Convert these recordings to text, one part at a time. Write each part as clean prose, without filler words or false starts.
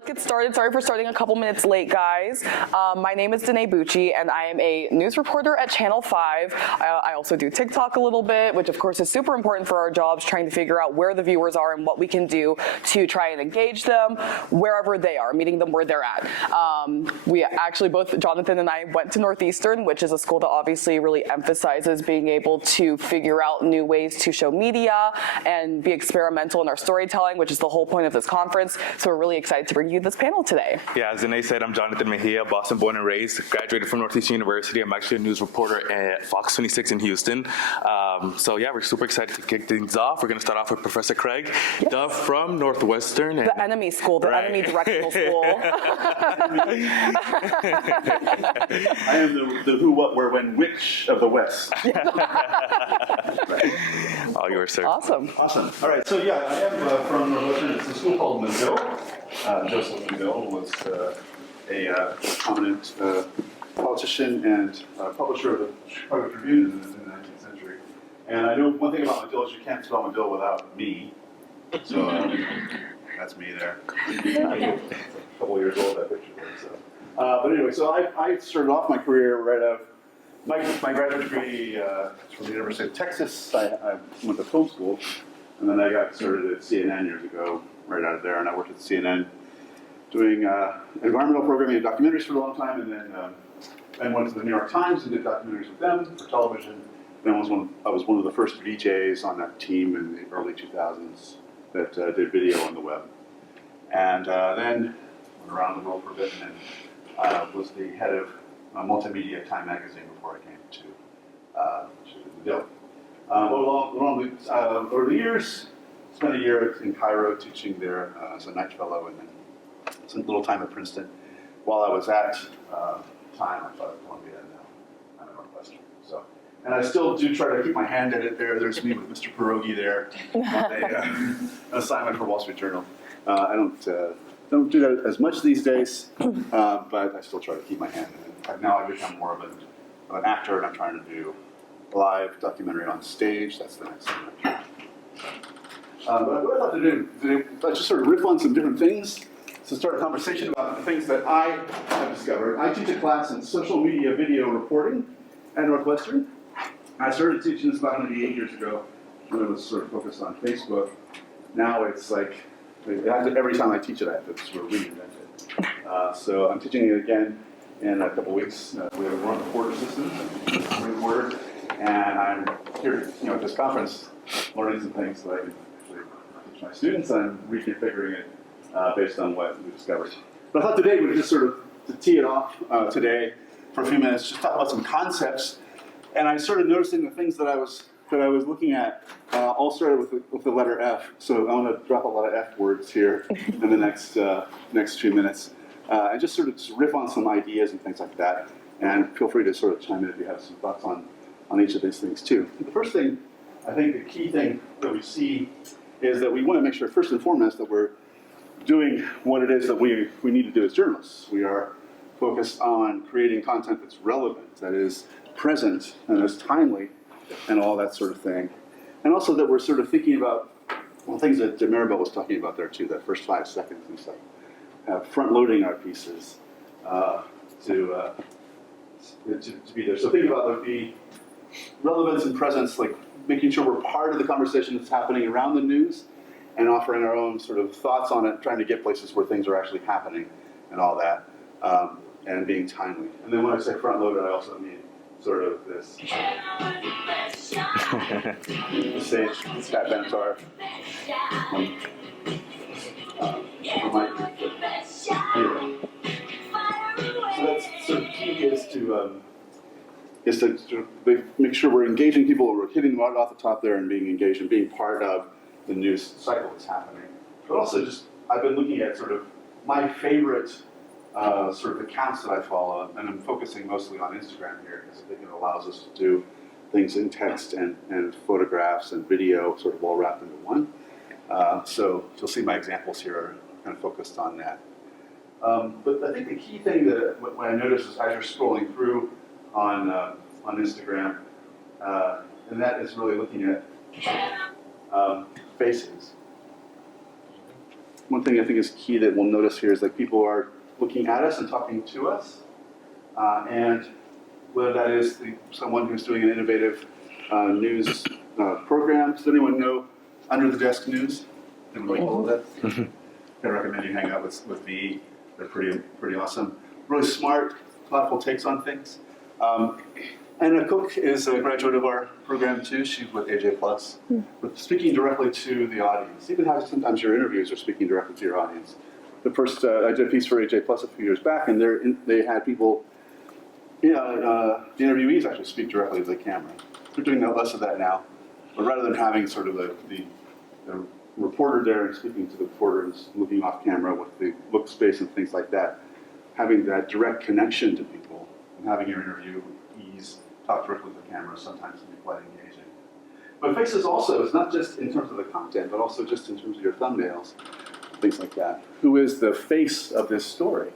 Let's get started. Sorry for starting a couple minutes late, guys. My name is Danae Bucci, and I am a news reporter at Channel 5. I also do TikTok a little bit, which of course is super important for our jobs, trying to figure out where the viewers are and what we can do to try and engage them wherever they are, meeting them where they're at. We actually, both Jonathan and I went to Northeastern, which is a school that obviously really emphasizes being able to figure out new ways to show media and be experimental in our storytelling, which is the whole point of this conference. So we're really excited to bring you this panel today. Yeah, as Danae said, I'm Jonathan Mejia, Boston born and raised, graduated from Northeastern University. I'm actually a news reporter at Fox 26 in Houston. So yeah, we're super excited to kick things off. We're going to start off with Professor Craig Duff from Northwestern. The enemy school, the enemy directional school. I am the who, what, where, when, which of the West. All yours, sir. Awesome. Awesome. All right, so yeah, I am from Northwestern. It's a school called Medill. Joseph Medill was a prominent politician and publisher of the Chicago Tribune in the 19th century. And I know one thing about Medill is you can't spell Medill without me. So that's me there. A couple of years old, that picture there. So. But anyway, so I started off my career right out of my graduate degree from the University of Texas. I went to film school, and then I got started at CNN years ago, right out of there, and I worked at CNN doing environmental programming and documentaries for a long time, and then went to the New York Times and did documentaries with them for television. Then I was one of the first VJs on that team in the early 2000s that did video on the web. And then went around the world for a bit, and was the head of multimedia Time magazine before I came to Medill. Over the years, spent a year in Cairo teaching there as a night fellow, and then spent a little time at Princeton. While I was at Time, I thought Columbia, and now I'm at Northwestern. So, and I still do try to keep my hand at it there. There's me with Mr. Pierogi there, an assignment for Wall Street Journal. I don't do that as much these days, but I still try to keep my hand in it. Now I've become more of an actor, and I'm trying to do live documentary on stage. That's the next thing. But what I'd love to do is just sort of riff on some different things to start a conversation about the things that I have discovered. I teach a class in social media video reporting at Northwestern. I started teaching this about maybe 8 years ago when it was sort of focused on Facebook. Now it's like, every time I teach it, I have to sort of reinvent it. So I'm teaching it again in a couple weeks. We have a run reporter system, reporter, and I'm here, at this conference, learning some things that I can actually teach my students. I'm reconfiguring it based on what we discovered. But I thought today we'd just sort of to tee it off today for a few minutes, just talk about some concepts. And I started noticing the things that I was looking at all started with the letter F. So I want to drop a lot of F words here in the next few minutes. And just sort of riff on some ideas and things like that. And feel free to sort of chime in if you have some thoughts on each of these things too. The first thing, I think the key thing that we see is that we want to make sure first and foremost that we're doing what it is that we need to do as journalists. We are focused on creating content that's relevant, that is present, and is timely, and all that sort of thing. And also that we're sort of thinking about things that Maribel was talking about there too, that first 5 seconds and stuff. Front-loading our pieces to be there. So think about the relevance and presence, like making sure we're part of the conversation that's happening around the news and offering our own sort of thoughts on it, trying to get places where things are actually happening and all that, and being timely. And then when I say front-loaded, I also mean sort of this stage, Scott Benatar. So that's sort of key is to sort of make sure we're engaging people, we're hitting them right off the top there and being engaged and being part of the news cycle that's happening. But also just, I've been looking at sort of my favorite sort of accounts that I follow, and I'm focusing mostly on Instagram here because I think it allows us to do things in text and photographs and video sort of all wrapped into one. So you'll see my examples here are kind of focused on that. But I think the key thing that when I notice is as you're scrolling through on Instagram, and that is really looking at faces. one thing I think is key that we'll notice here is like people are looking at us and talking to us. And whether that is someone who's doing an innovative news program. Does anyone know Under the Desk News? Everybody follow that? I recommend you hang out with V. They're pretty awesome. Really smart, thoughtful takes on things. Anna Cook is a graduate of our program too. She's with AJ Plus, but speaking directly to the audience. Even how sometimes your interviews are speaking directly to your audience. The first, I did a piece for AJ Plus a few years back, and they had people, the interviewees actually speak directly to the camera. They're doing less of that now, but rather than having sort of the reporter there and speaking to the reporter and looking off camera with the look space and things like that, having that direct connection to people and having your interviewees talk directly to the camera sometimes can be quite engaging. But faces also, it's not just in terms of the content, but also just in terms of your thumbnails, things like that. Who is the face of this story?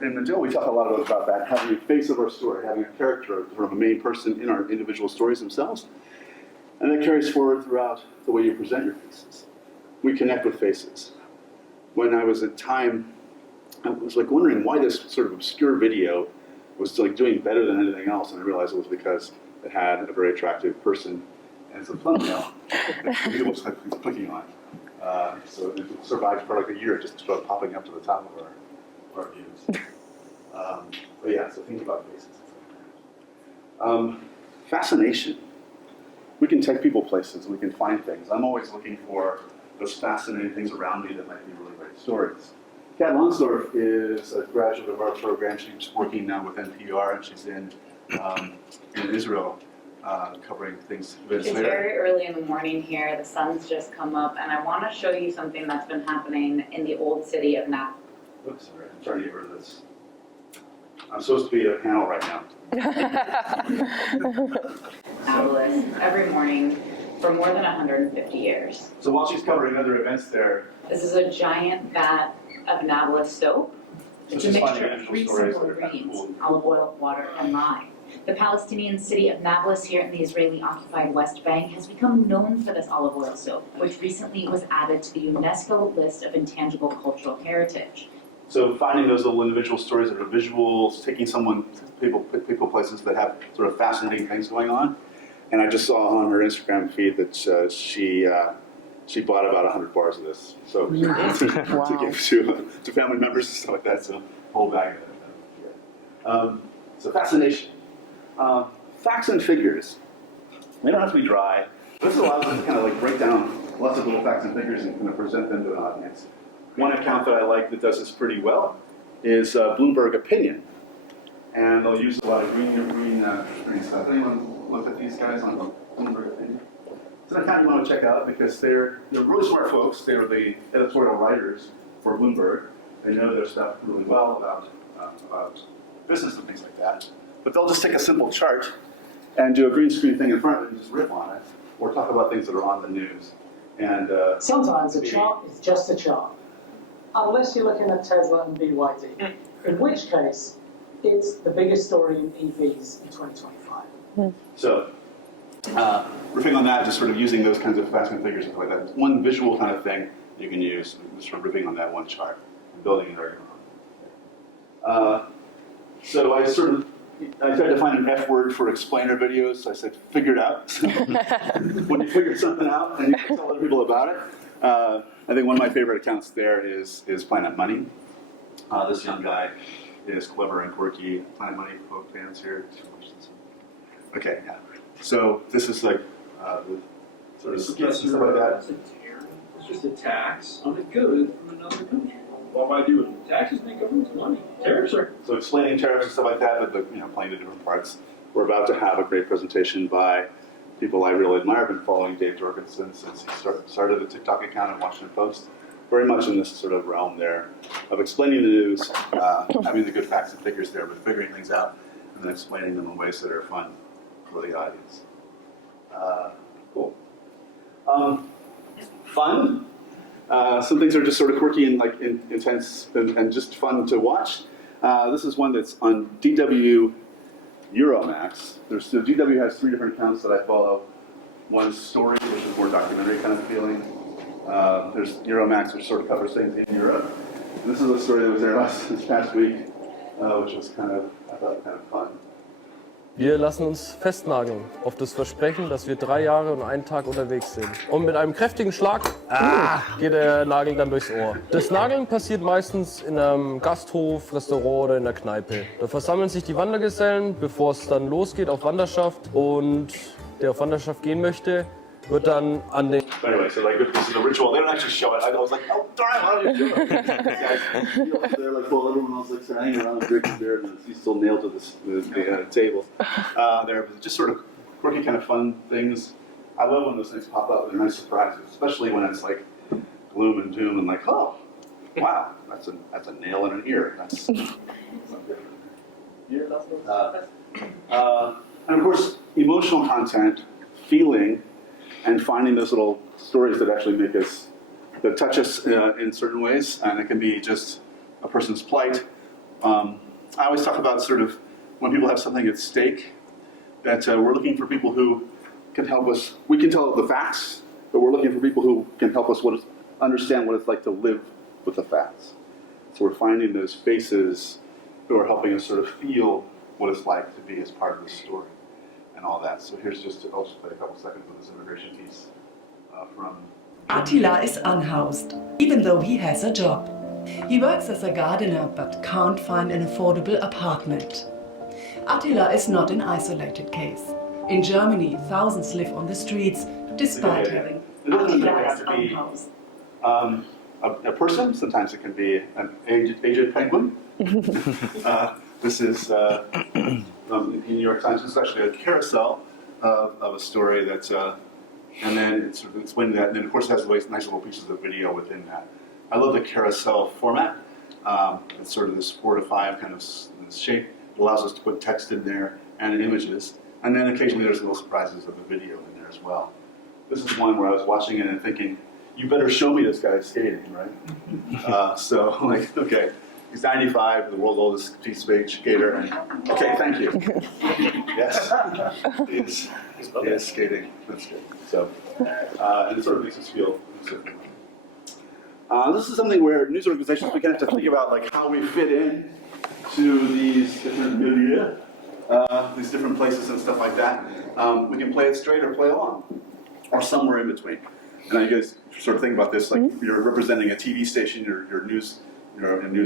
In Medill, we talk a lot about that, having a face of our story, having a character, sort of a main person in our individual stories themselves. And that carries forward throughout the way you present your faces. We connect with faces. When I was at Time, I was like wondering why this sort of obscure video was like doing better than anything else, and I realized it was because it had a very attractive person as a thumbnail that people was clicking on. So it survived for like a year, just sort of popping up to the top of our views. But yeah, so think about faces. Fascination. We can take people places, we can find things. I'm always looking for those fascinating things around me that might be really great stories. Kat Lonsdorf is a graduate of our program. She's working now with NPR, and she's in Israel covering things. It's very early in the morning here. The sun's just come up, and I want to show you something that's been happening in the old city of Napa. Oops, sorry. I'm trying to get rid of this. I'm supposed to be at a panel right now. Annapolis every morning for more than 150 years. So while she's covering other events there, This is a giant vat of Annapolis soap. It's a mixture of 3 simple ingredients: olive oil, water, and lime. The Palestinian city of Nablus here in the Israeli-occupied West Bank has become known for this olive oil soap, which recently was added to the UNESCO list of intangible cultural heritage. so finding those little individual stories that are visuals, taking people places that have sort of fascinating things going on. And I just saw on her Instagram feed that she bought about 100 bars of this soap to give to family members and stuff like that. So whole bag of it. So fascination. Facts and figures. They don't have to be dry. This allows us to kind of like break down lots of little facts and figures and kind of present them to an audience. One account that I like that does this pretty well is Bloomberg Opinion. And they'll use a lot of green stuff. Anyone look at these guys on Bloomberg Opinion? It's an account you want to check out because they're really smart folks. They're the editorial writers for Bloomberg. They know their stuff really well about business and things like that. But they'll just take a simple chart and do a green screen thing in front of it and just riff on it, or talk about things that are on the news. And sometimes a chart is just a chart, unless you're looking at Tesla and BYD, in which case it's the biggest story in EVs in 2025. So, riffing on that, just sort of using those kinds of facts and figures and stuff like that. One visual kind of thing you can use, just sort of riffing on that one chart and building an argument on it. So I tried to find an F word for explainer videos. So I said, figure it out. When you figure something out and you can tell other people about it. I think one of my favorite accounts there is Planet Money. This young guy is clever and quirky. Planet Money folk fans here. Okay, yeah. So this is like sort of skits and stuff like that. It's just a tax on the good from another country. What am I doing? Taxes make government's money. Tariffs are. So explaining tariffs and stuff like that, but playing the different parts. We're about to have a great presentation by people I really admire. I've been following Dave Jorgensen since he started the TikTok account and Washington Post. Very much in this sort of realm there of explaining the news, having the good facts and figures there, but figuring things out and then explaining them in ways that are fun for the audience. Cool. Fun. Some things are just sort of quirky and like intense and just fun to watch. This is one that's on DW Euromax. DW has 3 different accounts that I follow. One's story, which is more documentary kind of feeling. There's Euromax, which sort of covers things in Europe. And this is a story that was there this past week, which was I thought, kind of fun. Wir lassen uns festnageln auf das Versprechen, dass wir 3 Jahre und einen Tag unterwegs sind. Und mit einem kräftigen Schlag geht der Nagel dann durchs Ohr. Das Nageln passiert meistens in einem Gasthof, Restaurant oder in der Kneipe. Da versammeln sich die Wandergesellen, bevor es dann losgeht auf Wanderschaft. Und der auf Wanderschaft gehen möchte, wird dann an den... But anyway, so like this is a ritual. They don't actually show it. I was like, oh, darn, how do you do it? Guys, they're like, well, everyone else like hanging around drinking beer, and he's still nailed to the table. They're just sort of quirky, kind of fun things. I love when those things pop up and nice surprises, especially when it's like gloom and doom and like, oh, wow, that's a nail in an ear. That's and of course, emotional content, feeling, and finding those little stories that actually that touch us in certain ways, and it can be just a person's plight. I always talk about sort of when people have something at stake, that we're looking for people who can help us. We can tell the facts, but we're looking for people who can help us understand what it's like to live with the facts. So we're finding those faces who are helping us sort of feel what it's like to be as part of the story and all that. So I'll just play a couple seconds of this immigration piece from... Attila is unhoused, even though he has a job. He works as a gardener but can't find an affordable apartment. Attila is not an isolated case. In Germany, thousands live on the streets despite having... It doesn't necessarily have to be a person. Sometimes it can be an aged penguin. This is in the New York Times. This is actually a carousel of a story that's... and then it's sort of explaining that, and then of course it has nice little pieces of video within that. I love the carousel format. It's sort of this 4 to 5 kind of shape. It allows us to put text in there and images, and then occasionally there's little surprises of the video in there as well. This is one where I was watching it and thinking, you better show me this guy skating, right? So like, okay, he's 95, the world's oldest speed skater, and okay, thank you. Yes, he is skating. That's good. So, and it sort of makes us feel. This is something where news organizations, we kind of have to think about like how we fit in to these different milieu, these different places and stuff like that. We can play it straight or play along, or somewhere in between. And you guys sort of think about this, like you're representing a TV station, your news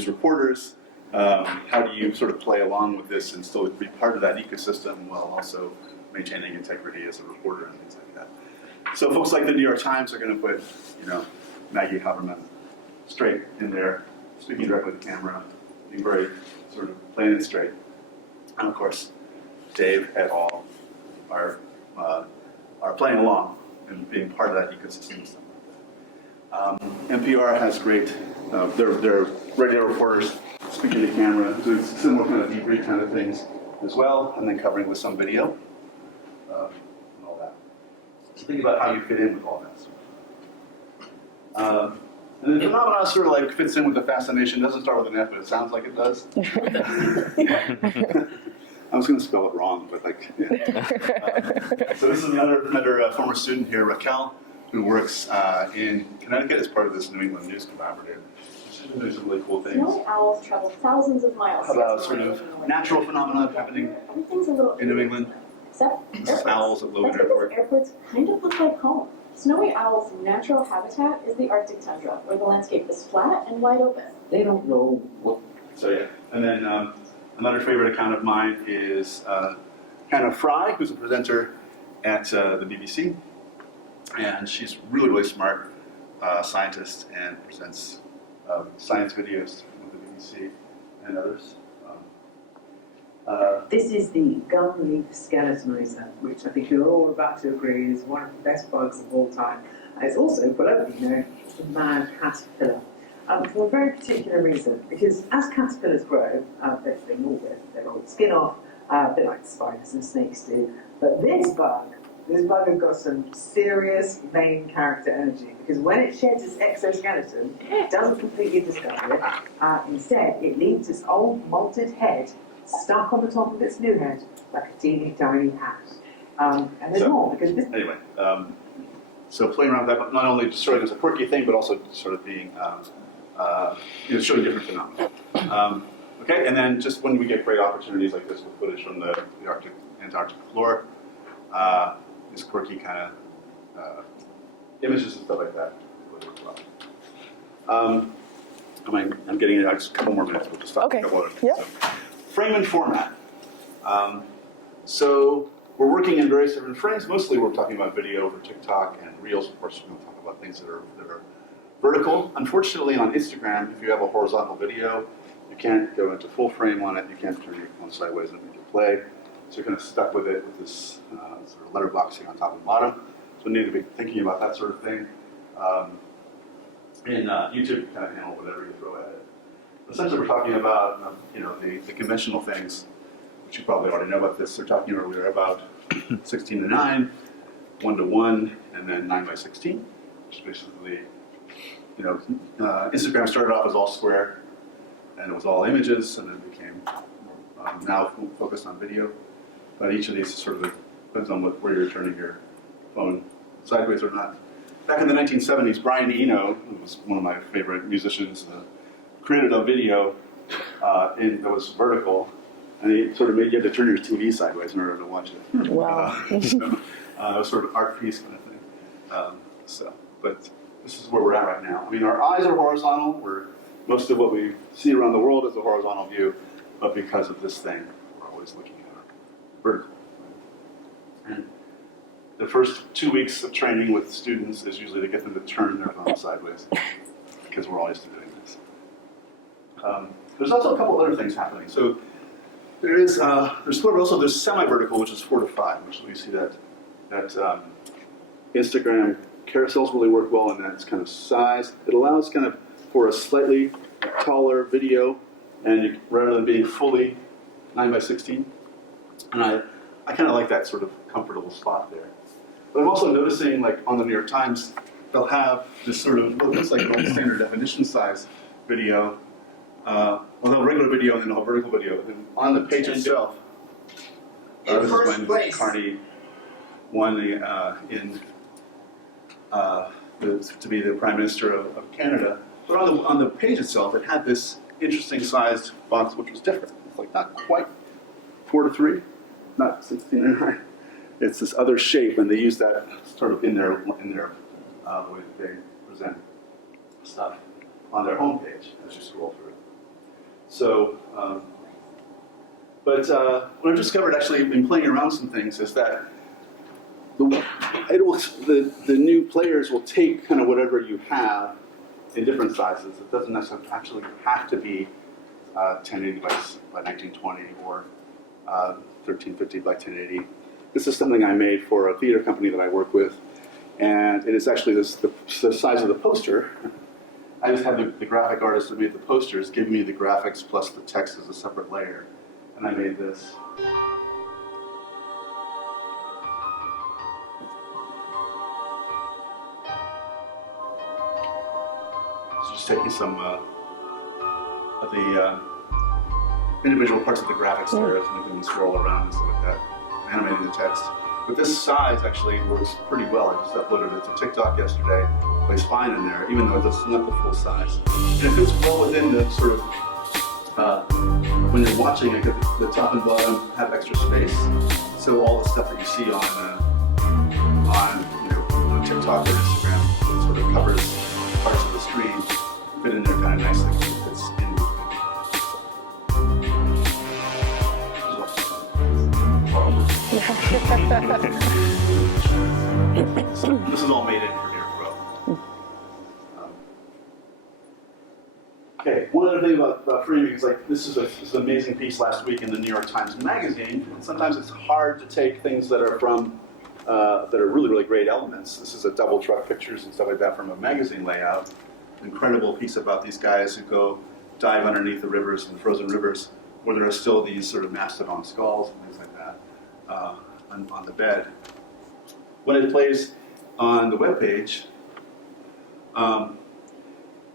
reporters. How do you sort of play along with this and still be part of that ecosystem while also maintaining integrity as a reporter and things like that? So folks like the New York Times are going to put, Maggie Haberman straight in there, speaking directly to the camera, being very sort of playing it straight. And of course, Dave et al. Are playing along and being part of that ecosystem. NPR has great, they're radio reporters speaking to camera, doing similar kind of debrief kind of things as well, and then covering with some video and all that. So think about how you fit in with all that stuff. And the phenomenon sort of like fits in with the fascination. Doesn't start with an F, but it sounds like it does. I was going to spell it wrong, but like, yeah. So this is another former student here, Raquel, who works in Connecticut as part of this New England News Collaborative. She's been doing some really cool things. Snowy owls travel thousands of miles. About sort of natural phenomena happening in New England. Except owls at Logan Airport. Airports kind of look like home. Snowy owl's natural habitat is the Arctic tundra, where the landscape is flat and wide open. They don't know what. So yeah, and then another favorite account of mine is Hannah Fry, who's a presenter at the BBC, and she's really, really smart scientist and presents science videos with the BBC and others. This is the gum leaf skeletonizer, which I think you're all about to agree is one of the best bugs of all time. And it's also globally known as the mad caterpillar. For a very particular reason, because as caterpillars grow, they morbid, they roll the skin off, a bit like spiders and snakes do. But this bug has got some serious main character energy, because when it sheds its exoskeleton, it doesn't completely discover it. Instead, it leaves its old molted head stuck on the top of its new head like a teeny tiny hat. And there's more, because this... Anyway, So playing around with that, not only just sort of as a quirky thing, but also sort of being, showing different phenomena. Okay, and then just when we get great opportunities like this with footage from the Antarctic floor, these quirky kind of images and stuff like that. I'm getting it. Just a couple more minutes. We'll just talk Okay. a couple other things. Yeah. So, frame and format. So we're working in various different frames. Mostly we're talking about video for TikTok and Reels. Of course, we're going to talk about things that are vertical. Unfortunately, on Instagram, if you have a horizontal video, you can't go into full frame on it. You can't turn your phone sideways and make it play. So you're kind of stuck with it with this sort of letterboxing on top and bottom. So we need to be thinking about that sort of thing. In YouTube, you kind of handle whatever you throw at it. Essentially, we're talking about the conventional things, which you probably already know about this. They're talking earlier about 16 to 9, 1 to 1, and then 9 by 16, which is basically, Instagram started off as all square, and it was all images, and then it became now focused on video. But each of these sort of depends on where you're turning your phone, sideways or not. Back in the 1970s, Brian Eno, who was one of my favorite musicians, created a video that was vertical, and he sort of made you had to turn your TV sideways in order to watch it. Wow. It was sort of art piece kind of thing. But this is where we're at right now. I mean, our eyes are horizontal. Most of what we see around the world is a horizontal view, but because of this thing, we're always looking at vertical. And the first 2 weeks of training with students is usually to get them to turn their phone sideways, because we're all used to doing this. There's also a couple other things happening. So there's semi-vertical, which is 4 to 5, which we see that Instagram carousels really work well in that kind of size. It allows kind of for a slightly taller video, and rather than being fully 9 by 16. And I kind of like that sort of comfortable spot there. But I'm also noticing, like on the New York Times, they'll have this sort of what looks like an standard definition size video, they'll have regular video and then they'll have vertical video. And on the page itself, this is when Carney won to be the Prime Minister of Canada. But on the page itself, it had this interesting sized box, which was different. It's like not quite 4 to 3, not 16 to 9. It's this other shape, and they use that sort of in their way that they present stuff on their homepage as you scroll through. So, what I've discovered actually in playing around some things is that the new players will take kind of whatever you have in different sizes. It doesn't necessarily actually have to be 1080 by 1920 or 1350 by 1080. This is something I made for a theater company that I work with, and it is actually the size of the poster. I just had the graphic artist that made the posters give me the graphics plus the text as a separate layer, and I made this. So just taking some of the individual parts of the graphics there, as making them scroll around and stuff like that, animating the text. But this size actually works pretty well. I just uploaded it to TikTok yesterday. It plays fine in there, even though it's not the full size. And it fits well within the sort of, when you're watching it, the top and bottom have extra space. So all the stuff that you see on TikTok or Instagram sort of covers parts of the screen, fit in there kind of nicely. It fits in This is all made in Premiere Pro. Okay, one other thing about framing is like this is an amazing piece last week in the New York Times Magazine. And sometimes it's hard to take things that are from that are really, really great elements. This is a double truck pictures and stuff like that from a magazine layout. Incredible piece about these guys who go dive underneath the rivers and frozen rivers where there are still these sort of mastodon skulls and things like that on the bed. When it plays on the webpage,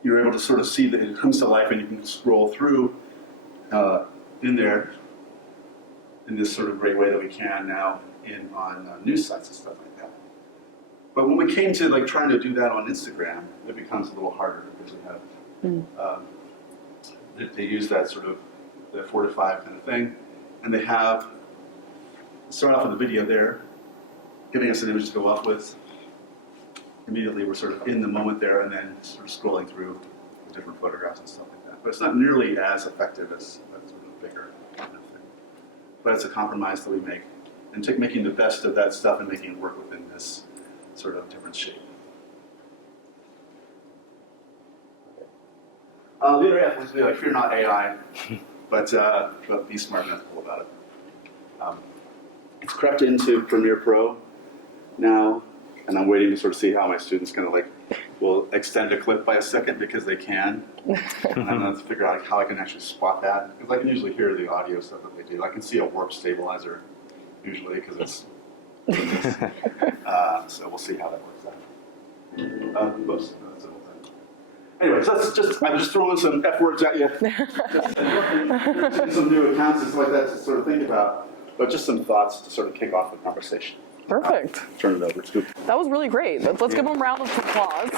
you're able to sort of see that it comes to life, and you can scroll through in there in this sort of great way that we can now on news sites and stuff like that. But when we came to like trying to do that on Instagram, it becomes a little harder because we have they use that sort of the 4 to 5 kind of thing, and they have start off with a video there, giving us an image to go off with. Immediately, we're sort of in the moment there, and then sort of scrolling through the different photographs and stuff like that. But it's not nearly as effective as that sort of bigger kind of thing. But it's a compromise that we make, and making the best of that stuff and making it work within this sort of different shape. The other half was like, fear not AI, but be smart and ethical about it. It's crept into Premiere Pro now, and I'm waiting to sort of see how my students will extend a clip by a second because they can. And I'm going to figure out how I can actually spot that, because I can usually hear the audio stuff that they do. I can see a warp stabilizer usually because it's so we'll see how that works out. Most that's the whole thing. Anyway, so I'm just throwing some F words at you. Just some new accounts and stuff like that to sort of think about, but just some thoughts to sort of kick off the conversation. Perfect. Turn it over. Scoop. That was really great. Let's give them a round of applause.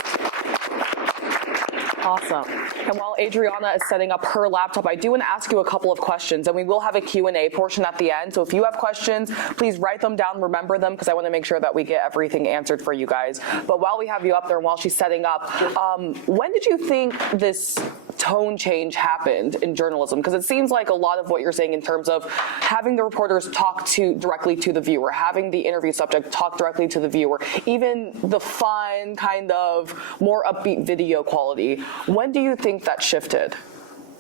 Awesome. And while Adriana is setting up her laptop, I do want to ask you a couple of questions, and we will have a Q&A portion at the end. So if you have questions, please write them down, remember them, because I want to make sure that we get everything answered for you guys. But while we have you up there and while she's setting up, when did you think this tone change happened in journalism? Because it seems like a lot of what you're saying in terms of having the reporters talk directly to the viewer, having the interview subject talk directly to the viewer, even the fun, kind of more upbeat video quality. When do you think that shifted?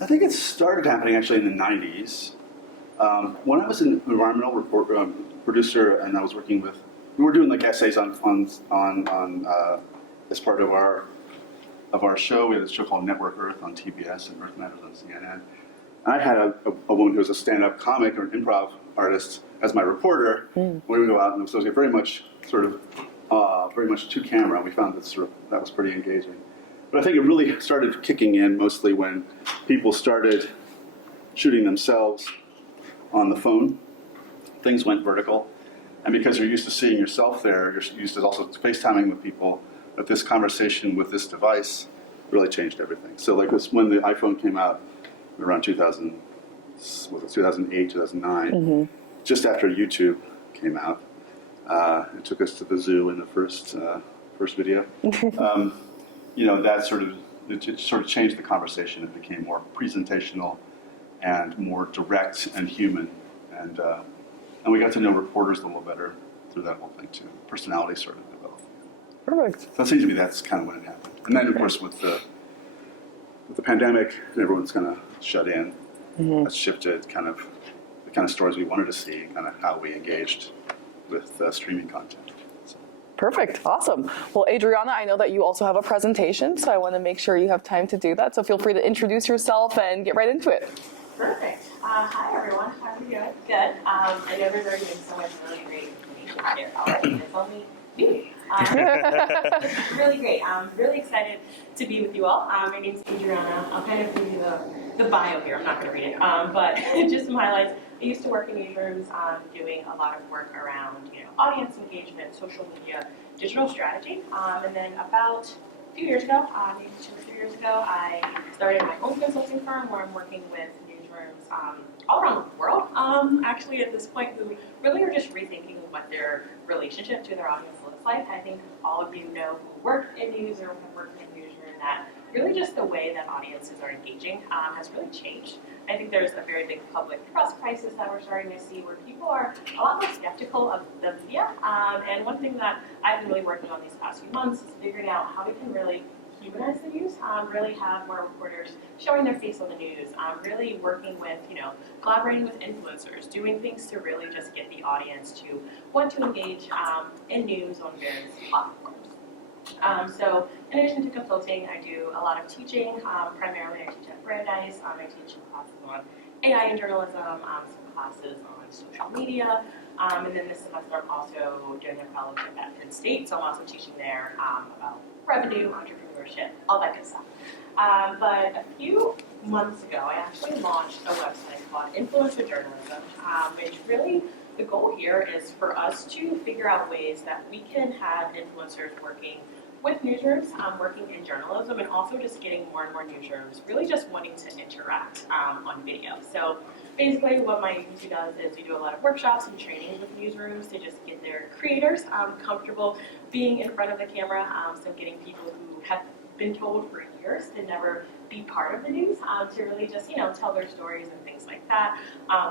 I think it started happening actually in the 90s. When I was an environmental producer, and I was working with, we were doing like essays on as part of our show. We had this show called Network Earth on TBS and Earth Matters on CNN. And I had a woman who was a stand-up comic or an improv artist as my reporter. When we would go out, and so it was very much to camera. We found that was pretty engaging. But I think it really started kicking in mostly when people started shooting themselves on the phone. Things went vertical. And because you're used to seeing yourself there, you're used to also FaceTiming with people, but this conversation with this device really changed everything. So like when the iPhone came out around 2008, 2009, just after YouTube came out, it took us to the zoo in the first video. That sort of changed the conversation. It became more presentational and more direct and human, and we got to know reporters a little better through that whole thing too. Personality sort of developed. Perfect. So it seems to me that's kind of when it happened. And then of course with the pandemic and everyone's kind of shut in, that's shifted kind of the kind of stories we wanted to see, kind of how we engaged with streaming content. Perfect. Awesome. Well, Adriana, I know that you also have a presentation, so I want to make sure you have time to do that. So feel free to introduce yourself and get right into it. Perfect. Hi, everyone. How are you doing? Good. I know there's already been so much really great information here already. It's only me. Really great. I'm really excited to be with you all. My name's Adriana. I'll kind of give you the bio here. I'm not going to read it, but just some highlights. I used to work in newsrooms doing a lot of work around audience engagement, social media, digital strategy. And then about a few years ago, maybe 2 or 3 years ago, I started my own consulting firm where I'm working with newsrooms all around the world, actually at this point, who really are just rethinking what their relationship to their audience looks like. I think all of you know who work in news or have worked in a newsroom that really just the way that audiences are engaging has really changed. I think there's a very big public trust crisis that we're starting to see where people are a lot more skeptical of the media. And one thing that I've been really working on these past few months is figuring out how we can really humanize the news, really have more reporters showing their face on the news, really working with, collaborating with influencers, doing things to really just get the audience to want to engage in news on various platforms. So in addition to consulting, I do a lot of teaching. Primarily I teach at Brandeis. I teach classes on AI and journalism, some classes on social media. And then this semester I'm also doing a fellowship at Penn State, so I'm also teaching there about revenue, entrepreneurship, all that good stuff. But a few months ago, I actually launched a website called Influencer Journalism, which really the goal here is for us to figure out ways that we can have influencers working with newsrooms, working in journalism, and also just getting more and more newsrooms really just wanting to interact on video. So basically what my agency does is we do a lot of workshops and trainings with newsrooms to just get their creators comfortable being in front of the camera, so getting people who have been told for years to never be part of the news, to really just, tell their stories and things like that.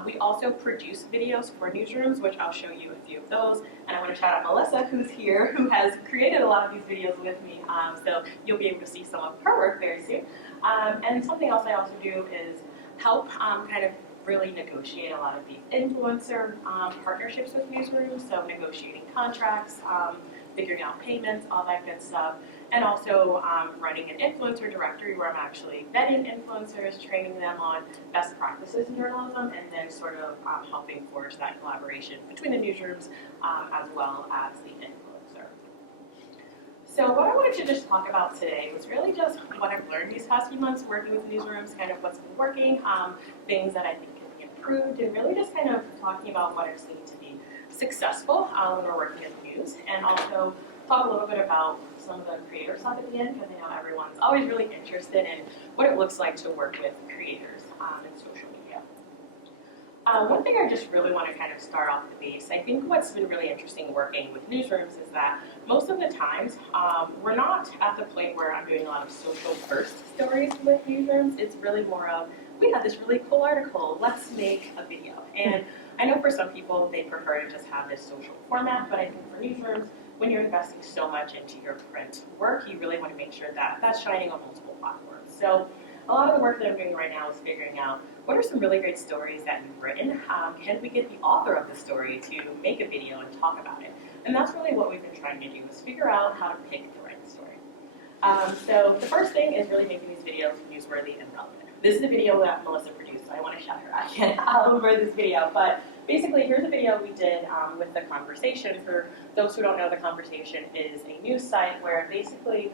We also produce videos for newsrooms, which I'll show you a few of those. And I want to shout out Melissa, who's here, who has created a lot of these videos with me. So you'll be able to see some of her work very soon. And something else I also do is help kind of really negotiate a lot of these influencer partnerships with newsrooms. So negotiating contracts, figuring out payments, all that good stuff. And also running an influencer directory where I'm actually vetting influencers, training them on best practices in journalism, and then sort of helping forge that collaboration between the newsrooms as well as the influencer. So what I wanted to just talk about today was really just what I've learned these past few months working with newsrooms, kind of what's been working, things that I think can be improved, and really just kind of talking about what I've seen to be successful when we're working with news, and also talk a little bit about some of the creator stuff at the end, because I know everyone's always really interested in what it looks like to work with creators in social media. One thing I just really want to kind of start off the base, I think what's been really interesting working with newsrooms is that most of the times we're not at the point where I'm doing a lot of social burst stories with newsrooms. It's really more of, we had this really cool article, let's make a video. And I know for some people they prefer to just have this social format, but I think for newsrooms, when you're investing so much into your print work, you really want to make sure that that's shining on multiple platforms. So a lot of the work that I'm doing right now is figuring out what are some really great stories that you've written. Can we get the author of the story to make a video and talk about it? And that's really what we've been trying to do, is figure out how to pick the right story. So the first thing is really making these videos newsworthy and relevant. This is a video that Melissa produced, so I want to shout her out again for this video. But basically, here's a video we did with The Conversation. For those who don't know, The Conversation is a news site where basically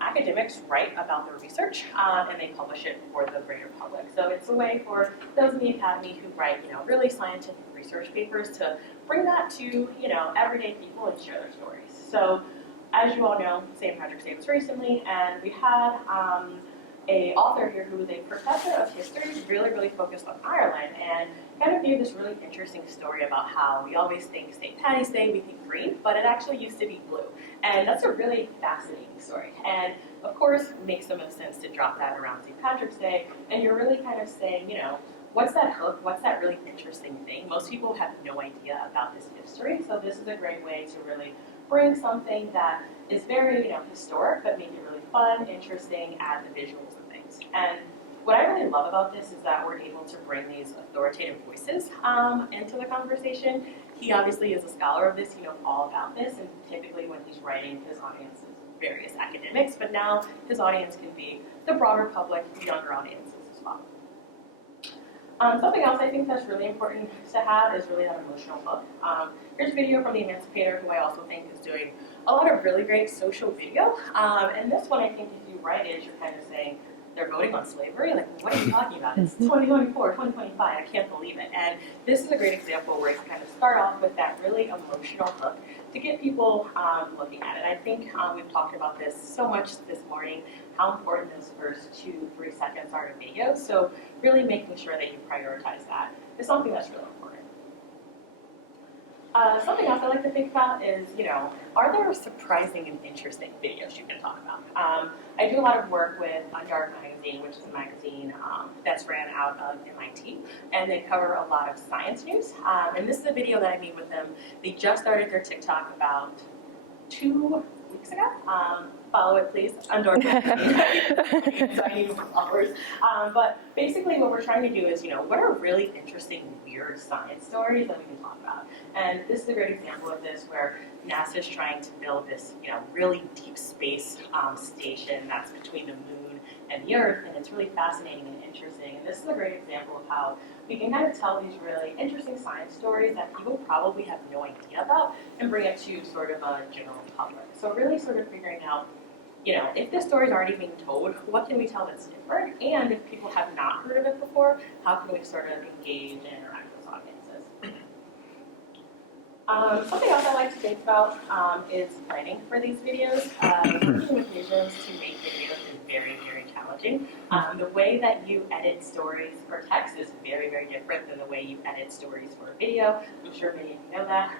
academics write about their research and they publish it for the greater public. So it's a way for those in the academy who write, really scientific research papers to bring that to, everyday people and share their stories. So as you all know, St. Patrick's Day was recently, and we had a author here who was a professor of history, really focused on Ireland, and kind of gave this really interesting story about how we always think St. Paddy's Day, we think green, but it actually used to be blue. And that's a really fascinating story. And of course, it makes so much sense to drop that around St. Patrick's Day, and you're really kind of saying, what's that hook? What's that really interesting thing? Most people have no idea about this history, so this is a great way to really bring something that is very, historic, but make it really fun, interesting, add the visuals and things. And what I really love about this is that we're able to bring these authoritative voices into the conversation. He obviously is a scholar of this, he knows all about this, and typically when he's writing, his audience is various academics, but now his audience can be the broader public, the younger audiences as well. Something else I think that's really important to have is really that emotional hook. Here's a video from The Emancipator, who I also think is doing a lot of really great social video. And this one, I think if you write it, you're kind of saying, they're voting on slavery? Like, what are you talking about? It's 2024, 2025, I can't believe it. And this is a great example where you kind of start off with that really emotional hook to get people looking at it. I think we've talked about this so much this morning, how important those first 2-3 seconds are in videos. So really making sure that you prioritize that is something that's really important. Something else I like to think about is, are there surprising and interesting videos you can talk about? I do a lot of work with Undark Magazine, which is a magazine that's ran out of MIT, and they cover a lot of science news. And this is a video that I made with them. They just started their TikTok about 2 weeks ago. Follow it, please. Undark Magazine. So I need some followers. But basically what we're trying to do is, what are really interesting, weird science stories that we can talk about? And this is a great example of this, where NASA's trying to build this, really deep space station that's between the moon and the Earth, and it's really fascinating and interesting. And this is a great example of how we can kind of tell these really interesting science stories that people probably have no idea about and bring it to sort of a general public. So really sort of figuring out, if this story is already being told, what can we tell that's different? And if people have not heard of it before, how can we sort of engage and interact with audiences? Something else I like to think about is planning for these videos. Working with newsrooms to make videos is very, very challenging. The way that you edit stories for text is very, very different than the way you edit stories for video. I'm sure many of you know that.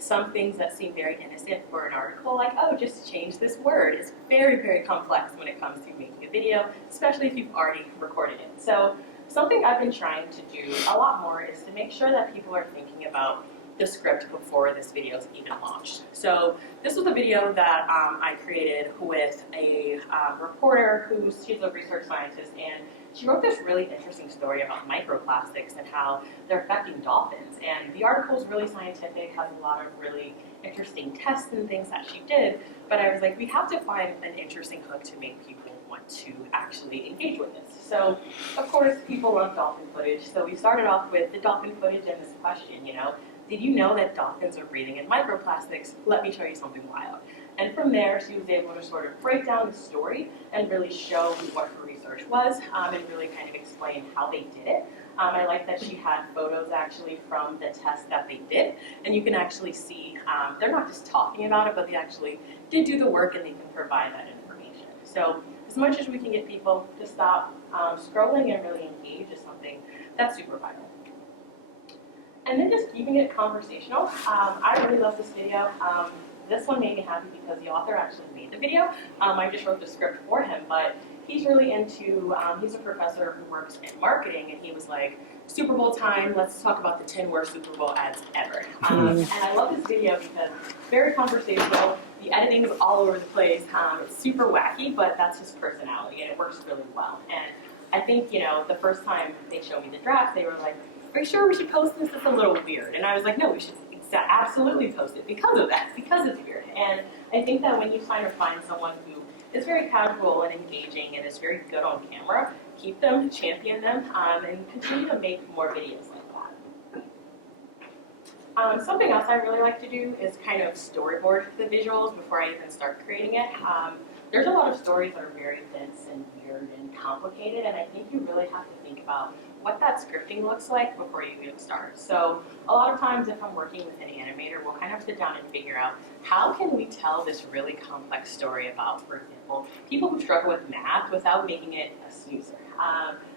Some things that seem very innocent for an article, like, oh, just change this word, is very, very complex when it comes to making a video, especially if you've already recorded it. So something I've been trying to do a lot more is to make sure that people are thinking about the script before this video is even launched. So this was a video that I created with a reporter she's a research scientist, and she wrote this really interesting story about microplastics and how they're affecting dolphins. And the article is really scientific, has a lot of really interesting tests and things that she did, but I was like, we have to find an interesting hook to make people want to actually engage with this. So, of course, people love dolphin footage, so we started off with the dolphin footage and this question, did you know that dolphins are breathing in microplastics? Let me show you something wild. And from there, she was able to sort of break down the story and really show what her research was and really kind of explain how they did it. I like that she had photos actually from the test that they did, and you can actually see they're not just talking about it, but they actually did do the work and they can provide that information. So as much as we can get people to stop scrolling and really engage is something that's super vital. And then just keeping it conversational. I really love this video. This one made me happy because the author actually made the video. I just wrote the script for him, but he's really into, he's a professor who works in marketing, and he was like, Super Bowl time, let's talk about the 10 worst Super Bowl ads ever. And I love this video because it's very conversational, the editing's all over the place, it's super wacky, but that's his personality, and it works really well. And I think, the first time they showed me the draft, they were like, are you sure we should post this? It's a little weird. And I was like, no, we should absolutely post it because of that, because it's weird. And I think that when you find someone who is very casual and engaging and is very good on camera, keep them, champion them, and continue to make more videos like that. Something else I really like to do is kind of storyboard the visuals before I even start creating it. There's a lot of stories that are very dense and weird and complicated, and I think you really have to think about what that scripting looks like before you even start. So a lot of times if I'm working with an animator, we'll kind of sit down and figure out how can we tell this really complex story about, for example, people who struggle with math without making it a snoozer.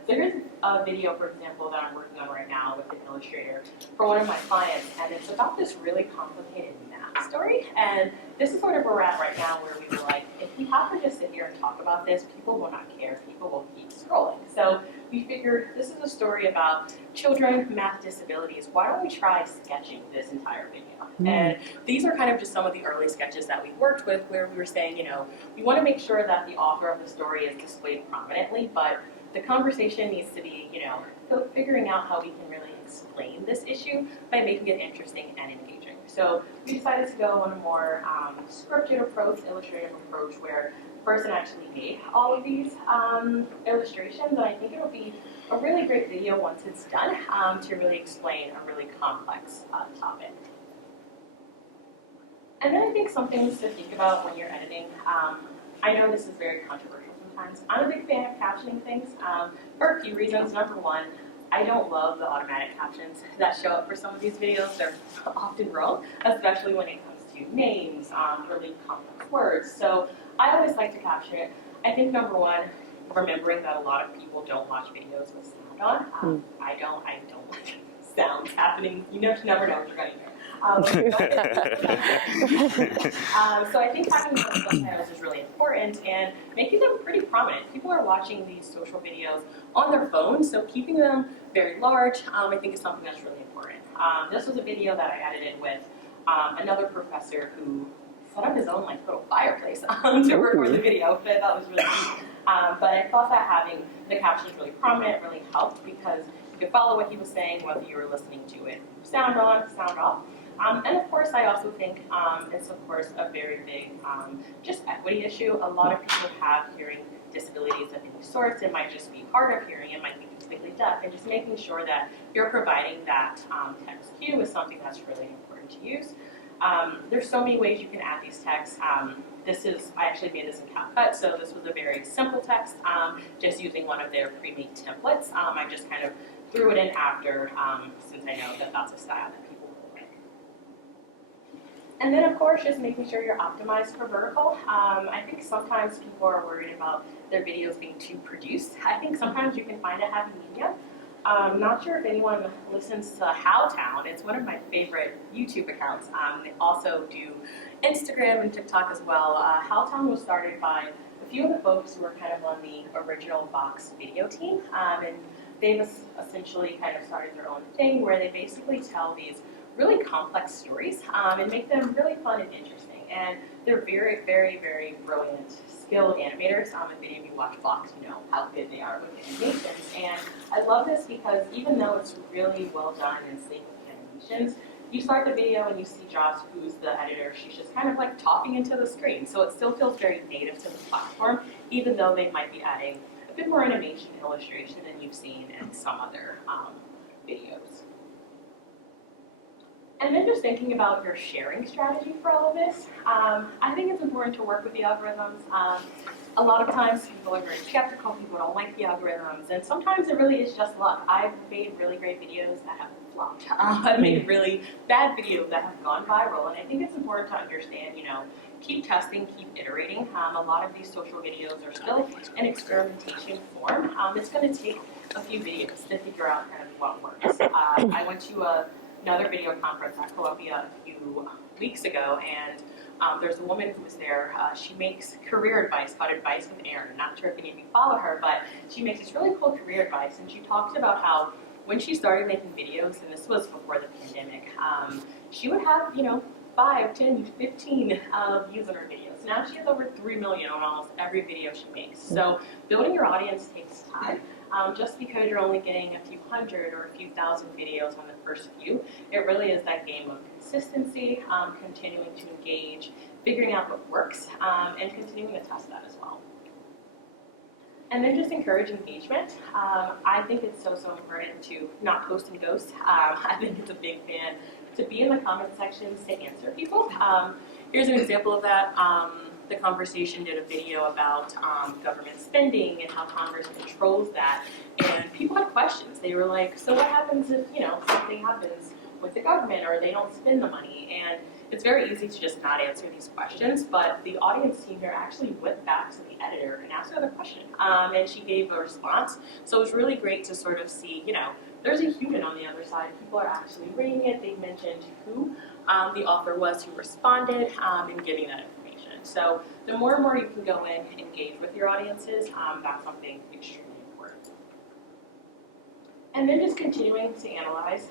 So here's a video, for example, that I'm working on right now with an illustrator for one of my clients, and it's about this really complicated math story. And this is sort of where we're at right now, where we were like, if we have to just sit here and talk about this, people will not care. People will keep scrolling. So we figured this is a story about children with math disabilities. Why don't we try sketching this entire video? And these are kind of just some of the early sketches that we worked with, where we were saying, we want to make sure that the author of the story is displayed prominently, but the conversation needs to be, figuring out how we can really explain this issue by making it interesting and engaging. So we decided to go on a more scripted approach, illustrative approach, where the person actually made all of these illustrations, and I think it'll be a really great video once it's done to really explain a really complex topic. And then I think some things to think about when you're editing. I know this is very controversial sometimes. I'm a big fan of captioning things for a few reasons. Number one, I don't love the automatic captions that show up for some of these videos. They're often wrong, especially when it comes to names, really complex words. So I always like to caption it. I think number one, remembering that a lot of people don't watch videos with sound on. I don't like sound happening. You never know what you're going to hear. So I think having these subtitles is really important and making them pretty prominent. People are watching these social videos on their phones, so keeping them very large, I think is something that's really important. This was a video that I edited with another professor who set up his own little fireplace to record the video, which I thought was really neat. But I thought that having the captions really prominent really helped because you could follow what he was saying whether you were listening to it sound on, sound off. And of course, I also think it's of course a very big just equity issue. A lot of people have hearing disabilities of any sort. It might just be hard of hearing, it might be completely deaf, and just making sure that you're providing that text cue is something that's really important to use. There's so many ways you can add these texts. I actually made this in CapCut, so this was a very simple text, just using one of their pre-made templates. I just kind of threw it in after, since I know that that's a style that people really like. And then of course, just making sure you're optimized for vertical. I think sometimes people are worried about their videos being too produced. I think sometimes you can find a happy medium. Not sure if anyone listens to Howtown. It's one of my favorite YouTube accounts. They also do Instagram and TikTok as well. Howtown was started by a few of the folks who were kind of on the original Vox video team. And they've essentially kind of started their own thing where they basically tell these really complex stories and make them really fun and interesting. And they're very, very, very brilliant, skilled animators. If any of you watch Vox, you know how good they are with animations. And I love this because even though it's really well done and sleek with animations, you start the video and you see Joss, who's the editor, she's just kind of like talking into the screen. So it still feels very native to the platform, even though they might be adding a bit more animation and illustration than you've seen in some other videos. And then just thinking about your sharing strategy for all of this, I think it's important to work with the algorithms. A lot of times people are very skeptical, people don't like the algorithms, and sometimes it really is just luck. I've made really great videos that have flopped. I've made really bad videos that have gone viral, and I think it's important to understand, you know, keep testing, keep iterating. A lot of these social videos are still in experimentation form. It's going to take a few videos to figure out kind of what works. I went to another video conference at Columbia a few weeks ago, and there's a woman who was there. She makes career advice called Advice with Erin. Not sure if any of you follow her, but she makes this really cool career advice, and she talks about how when she started making videos, and this was before the pandemic, she would have, you know, 5, 10, 15 views on her videos. Now she has over 3 million on almost every video she makes. So building your audience takes time. Just because you're only getting a few hundred or a few thousand videos on the first few, it really is that game of consistency, continuing to engage, figuring out what works, and continuing to test that as well. And then just encourage engagement. I think it's so important to not post and ghost. I think it's a big fan to be in the comment sections to answer people. Here's an example of that. The Conversation did a video about government spending and how Congress controls that, and people had questions. They were like, so what happens if, you know, something happens with the government or they don't spend the money? And it's very easy to just not answer these questions, but the audience team here actually went back to the editor and asked her the question, and she gave a response. So it was really great to sort of see, you know, there's a human on the other side. People are actually reading it. They mentioned who the author was who responded and giving that information. So the more and more you can go in, engage with your audiences, that's something extremely important. And then just continuing to analyze.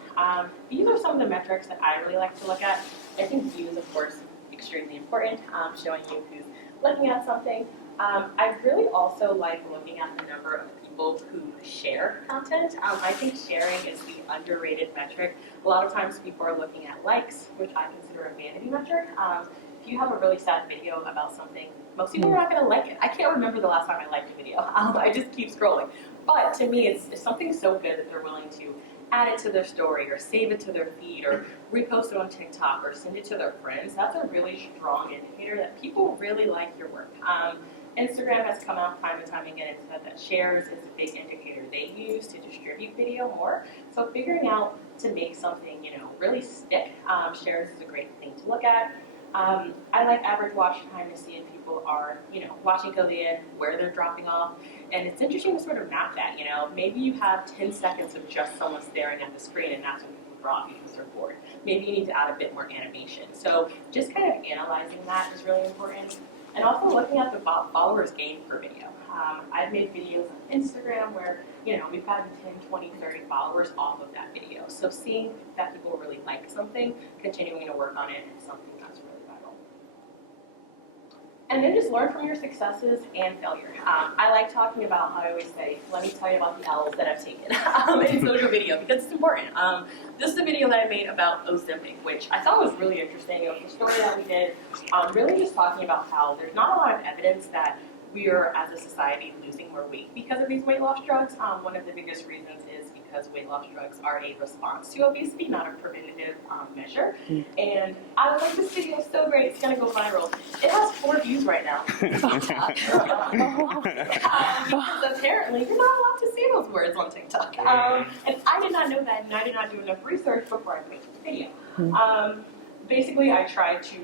These are some of the metrics that I really like to look at. I think views, of course, extremely important, showing you who's looking at something. I really also like looking at the number of people who share content. I think sharing is the underrated metric. A lot of times people are looking at likes, which I consider a vanity metric. If you have a really sad video about something, most people are not going to like it. I can't remember the last time I liked a video. I just keep scrolling. But to me, it's something so good that they're willing to add it to their story or save it to their feed or repost it on TikTok or send it to their friends. That's a really strong indicator that people really like your work. Instagram has come out time and time again and said that shares is a big indicator they use to distribute video more. So figuring out to make something, you know, really stick, shares is a great thing to look at. I like average watch time to see if people are, you know, watching till the end, where they're dropping off. And it's interesting to sort of map that, you know. Maybe you have 10 seconds of just someone staring at the screen and that's when people drop because they're bored. Maybe you need to add a bit more animation. So just kind of analyzing that is really important. And also looking at the followers gained per video. I've made videos on Instagram where, you know, we've gotten 10, 20, 30 followers off of that video. So seeing that people really like something, continuing to work on it is something that's really vital. And then just learn from your successes and failure. I like talking about how I always say, let me tell you about the L's that I've taken in social video because it's important. This is a video that I made about Ozempic, which I thought was really interesting. It was a story that we did, really just talking about how there's not a lot of evidence that we are, as a society, losing more weight because of these weight loss drugs. One of the biggest reasons is because weight loss drugs are a response to obesity, not a preventative measure. And I was like, this video is so great, it's going to go viral. It has 4 views right now. Because apparently, you're not allowed to say those words on TikTok. And I did not know that, and I did not do enough research before I posted the video. basically I tried to,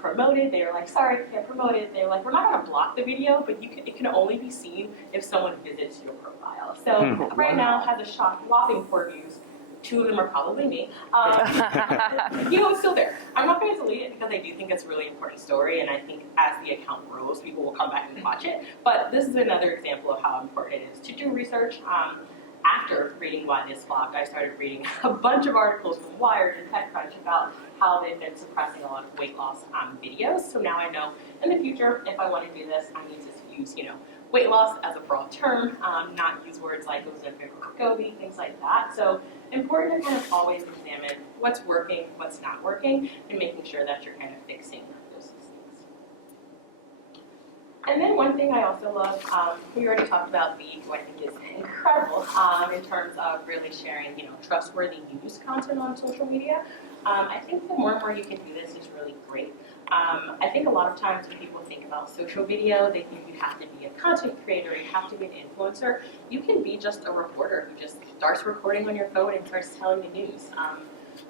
promote it. They were like, sorry, can't promote it. They were like, we're not gonna block the video, but it can only be seen if someone visits your profile. So right now it has a whopping 4 views. 2 of them are probably me. It's still there. I'm not going to delete it because I do think it's a really important story, and I think as the account grows, people will come back and watch it. But this is another example of how important it is to do research. After reading Why This Flopped, I started reading a bunch of articles from Wired and TechCrunch about how they've been suppressing a lot of weight loss videos. So now I know in the future, if I want to do this, I need to use, weight loss as a broad term, not use words like Ozempic or Wegovy, things like that. So important to kind of always examine what's working, what's not working, and making sure that you're kind of fixing those things. And then one thing I also love, we already talked about League, who I think is incredible in terms of really sharing, trustworthy news content on social media. I think the more and more you can do this is really great. I think a lot of times when people think about social video, they think you have to be a content creator, you have to be an influencer. You can be just a reporter who just starts recording on your phone and starts telling the news.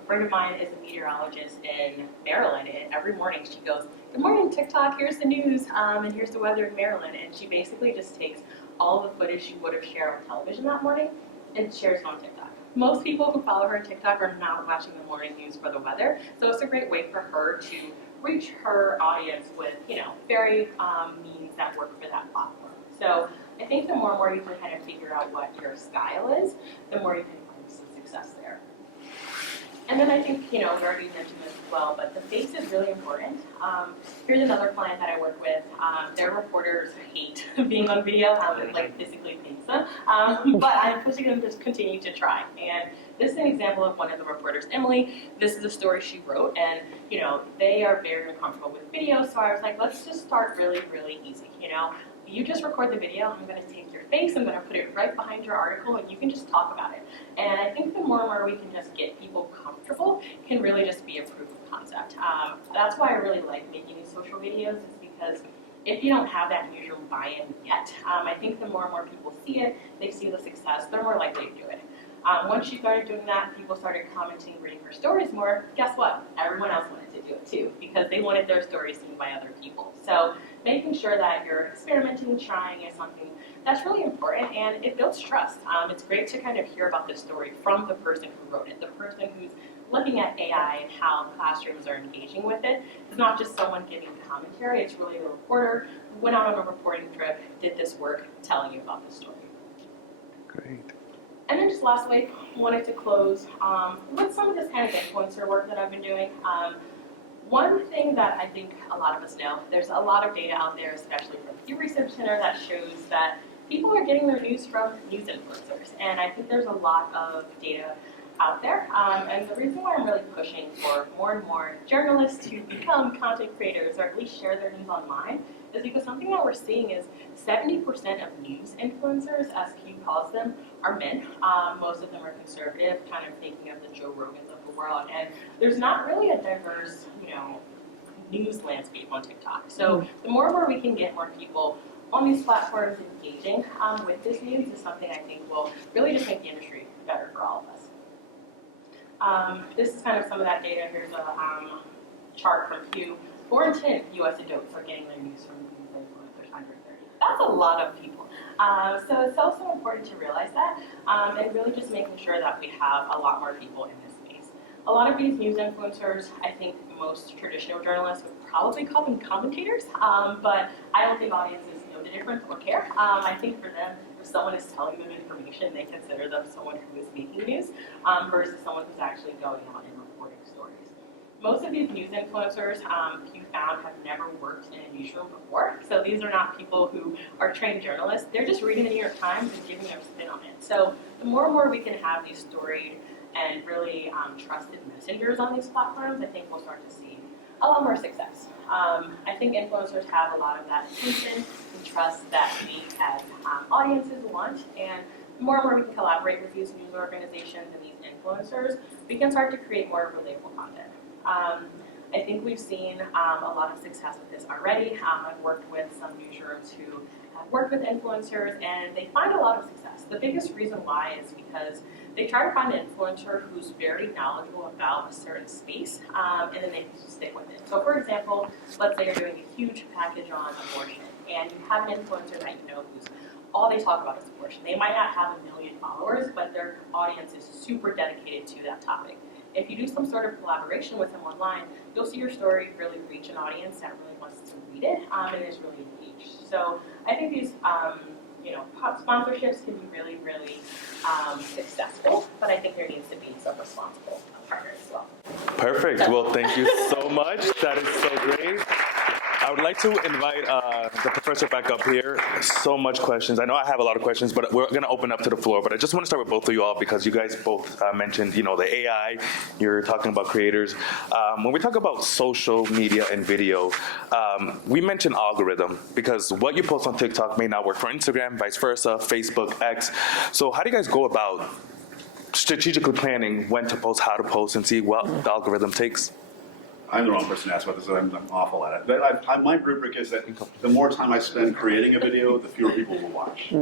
A friend of mine is a meteorologist in Maryland, and every morning she goes, "Good morning, TikTok, here's the news, and here's the weather in Maryland." And she basically just takes all the footage she would have shared on television that morning and shares it on TikTok. Most people who follow her on TikTok are not watching the morning news for the weather, so it's a great way for her to reach her audience with, very means that work for that platform. So I think the more and more you can kind of figure out what your style is, the more you can find some success there. And then I think, we already mentioned this as well, but the face is really important. Here's another client that I work with. Their reporters hate being on video. It physically hates them. But I'm pushing them to continue to try. And this is an example of one of the reporters, Emily. This is a story she wrote, and they are very uncomfortable with video. So I was like, let's just start really, really easy. You just record the video. I'm going to take your face. I'm going to put it right behind your article, and you can just talk about it. And I think the more and more we can just get people comfortable, can really just be a proof of concept. That's why I really like making these social videos. Is because if you don't have that usual buy-in yet, I think the more and more people see it, they see the success, they're more likely to do it. Once she started doing that, people started commenting, reading her stories more. Guess what? Everyone else wanted to do it too, because they wanted their stories seen by other people. So making sure that you're experimenting, trying is something that's really important, and it builds trust. It's great to kind of hear about the story from the person who wrote it, the person who's looking at AI and how classrooms are engaging with it. It's not just someone giving commentary, it's really the reporter who went out on a reporting trip, did this work, telling you about the story. Great. And then just lastly, wanted to close with some of this kind of influencer work that I've been doing. One thing that I think a lot of us know, there's a lot of data out there, especially from the Pew Research Center, that shows that people are getting their news from news influencers. And I think there's a lot of data out there. And the reason why I'm really pushing for more and more journalists to become content creators, or at least share their news online, is because something that we're seeing is 70% of news influencers, as Q calls them, are men. Most of them are conservative, kind of thinking of the Joe Rogans of the world. And there's not really a diverse, news landscape on TikTok. So the more and more we can get more people on these platforms engaging with this news is something I think will really just make the industry better for all of us. This is kind of some of that data. Here's a chart from Pew. 4 in 10 U.S. adults are getting their news from news influencers under 30. That's a lot of people. So it's also important to realize that and really just making sure that we have a lot more people in this space. A lot of these news influencers, I think most traditional journalists would probably call them commentators, but I don't think audiences know the difference or care. I think for them, if someone is telling them information, they consider them someone who is making news versus someone who's actually going out and reporting stories. Most of these news influencers, Pew found, have never worked in a newsroom before. So these are not people who are trained journalists. They're just reading the New York Times and giving their spin on it. So the more and more we can have these storied and really trusted messengers on these platforms, I think we'll start to see a lot more success. I think influencers have a lot of that attention and trust that we as audiences want. And the more and more we can collaborate with these news organizations and these influencers, we can start to create more relatable content. I think we've seen a lot of success with this already. I've worked with some newsrooms who have worked with influencers, and they find a lot of success. The biggest reason why is because they try to find an influencer who's very knowledgeable about a certain space, and then they stick with it. So for example, let's say you're doing a huge package on abortion, and you have an influencer that you know who's all they talk about is abortion. They might not have 1 million followers, but their audience is super dedicated to that topic. If you do some sort of collaboration with them online, you'll see your story really reach an audience that really wants to read it and is really engaged. So I think these sponsorships can be really, really successful, but I think there needs to be some responsible partners as well. Perfect. Well, thank you so much. That is so great. I would like to invite the professor back up here. So much questions. I know I have a lot of questions, but we're going to open up to the floor. But I just want to start with both of you all because you guys both mentioned, the AI. You're talking about creators. When we talk about social media and video, we mention algorithm because what you post on TikTok may not work for Instagram, vice versa, Facebook, X. So how do you guys go about strategically planning when to post, how to post, and see what the algorithm takes? I'm the wrong person to ask about this. I'm awful at it. But my rubric is that the more time I spend creating a video, the fewer people will watch.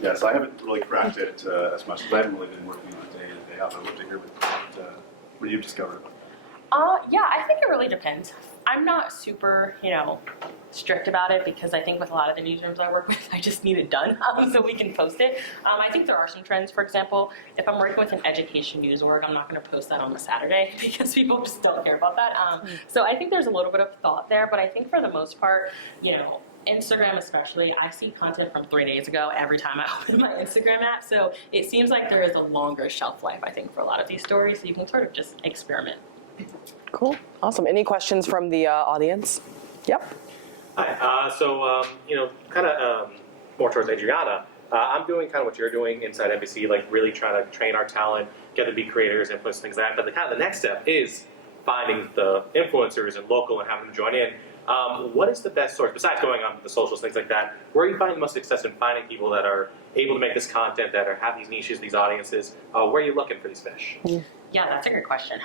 Yes, I haven't really cracked it as much because I haven't really been working on it day in and day out. I'd love to hear what you've discovered. Yeah, I think it really depends. I'm not super, strict about it because I think with a lot of the newsrooms I work with, I just need it done so we can post it. I think there are some trends. For example, if I'm working with an education news org, I'm not going to post that on a Saturday because people just don't care about that. So I think there's a little bit of thought there, but I think for the most part, Instagram especially, I see content from 3 days ago every time I open my Instagram app. So it seems like there is a longer shelf life, I think, for a lot of these stories. So you can sort of just experiment. Cool. Awesome. Any questions from the audience? Yep. Hi. Kind of more towards Adriana. I'm doing kind of what you're doing inside NBC, like really trying to train our talent, get them to be creators, influence things like that. But the next step is finding the influencers and local and having them join in. What is the best source, besides going on the socials, things like that, where are you finding the most success in finding people that are able to make this content, that have these niches, these audiences? Where are you looking for these fish? Yeah, that's a great question.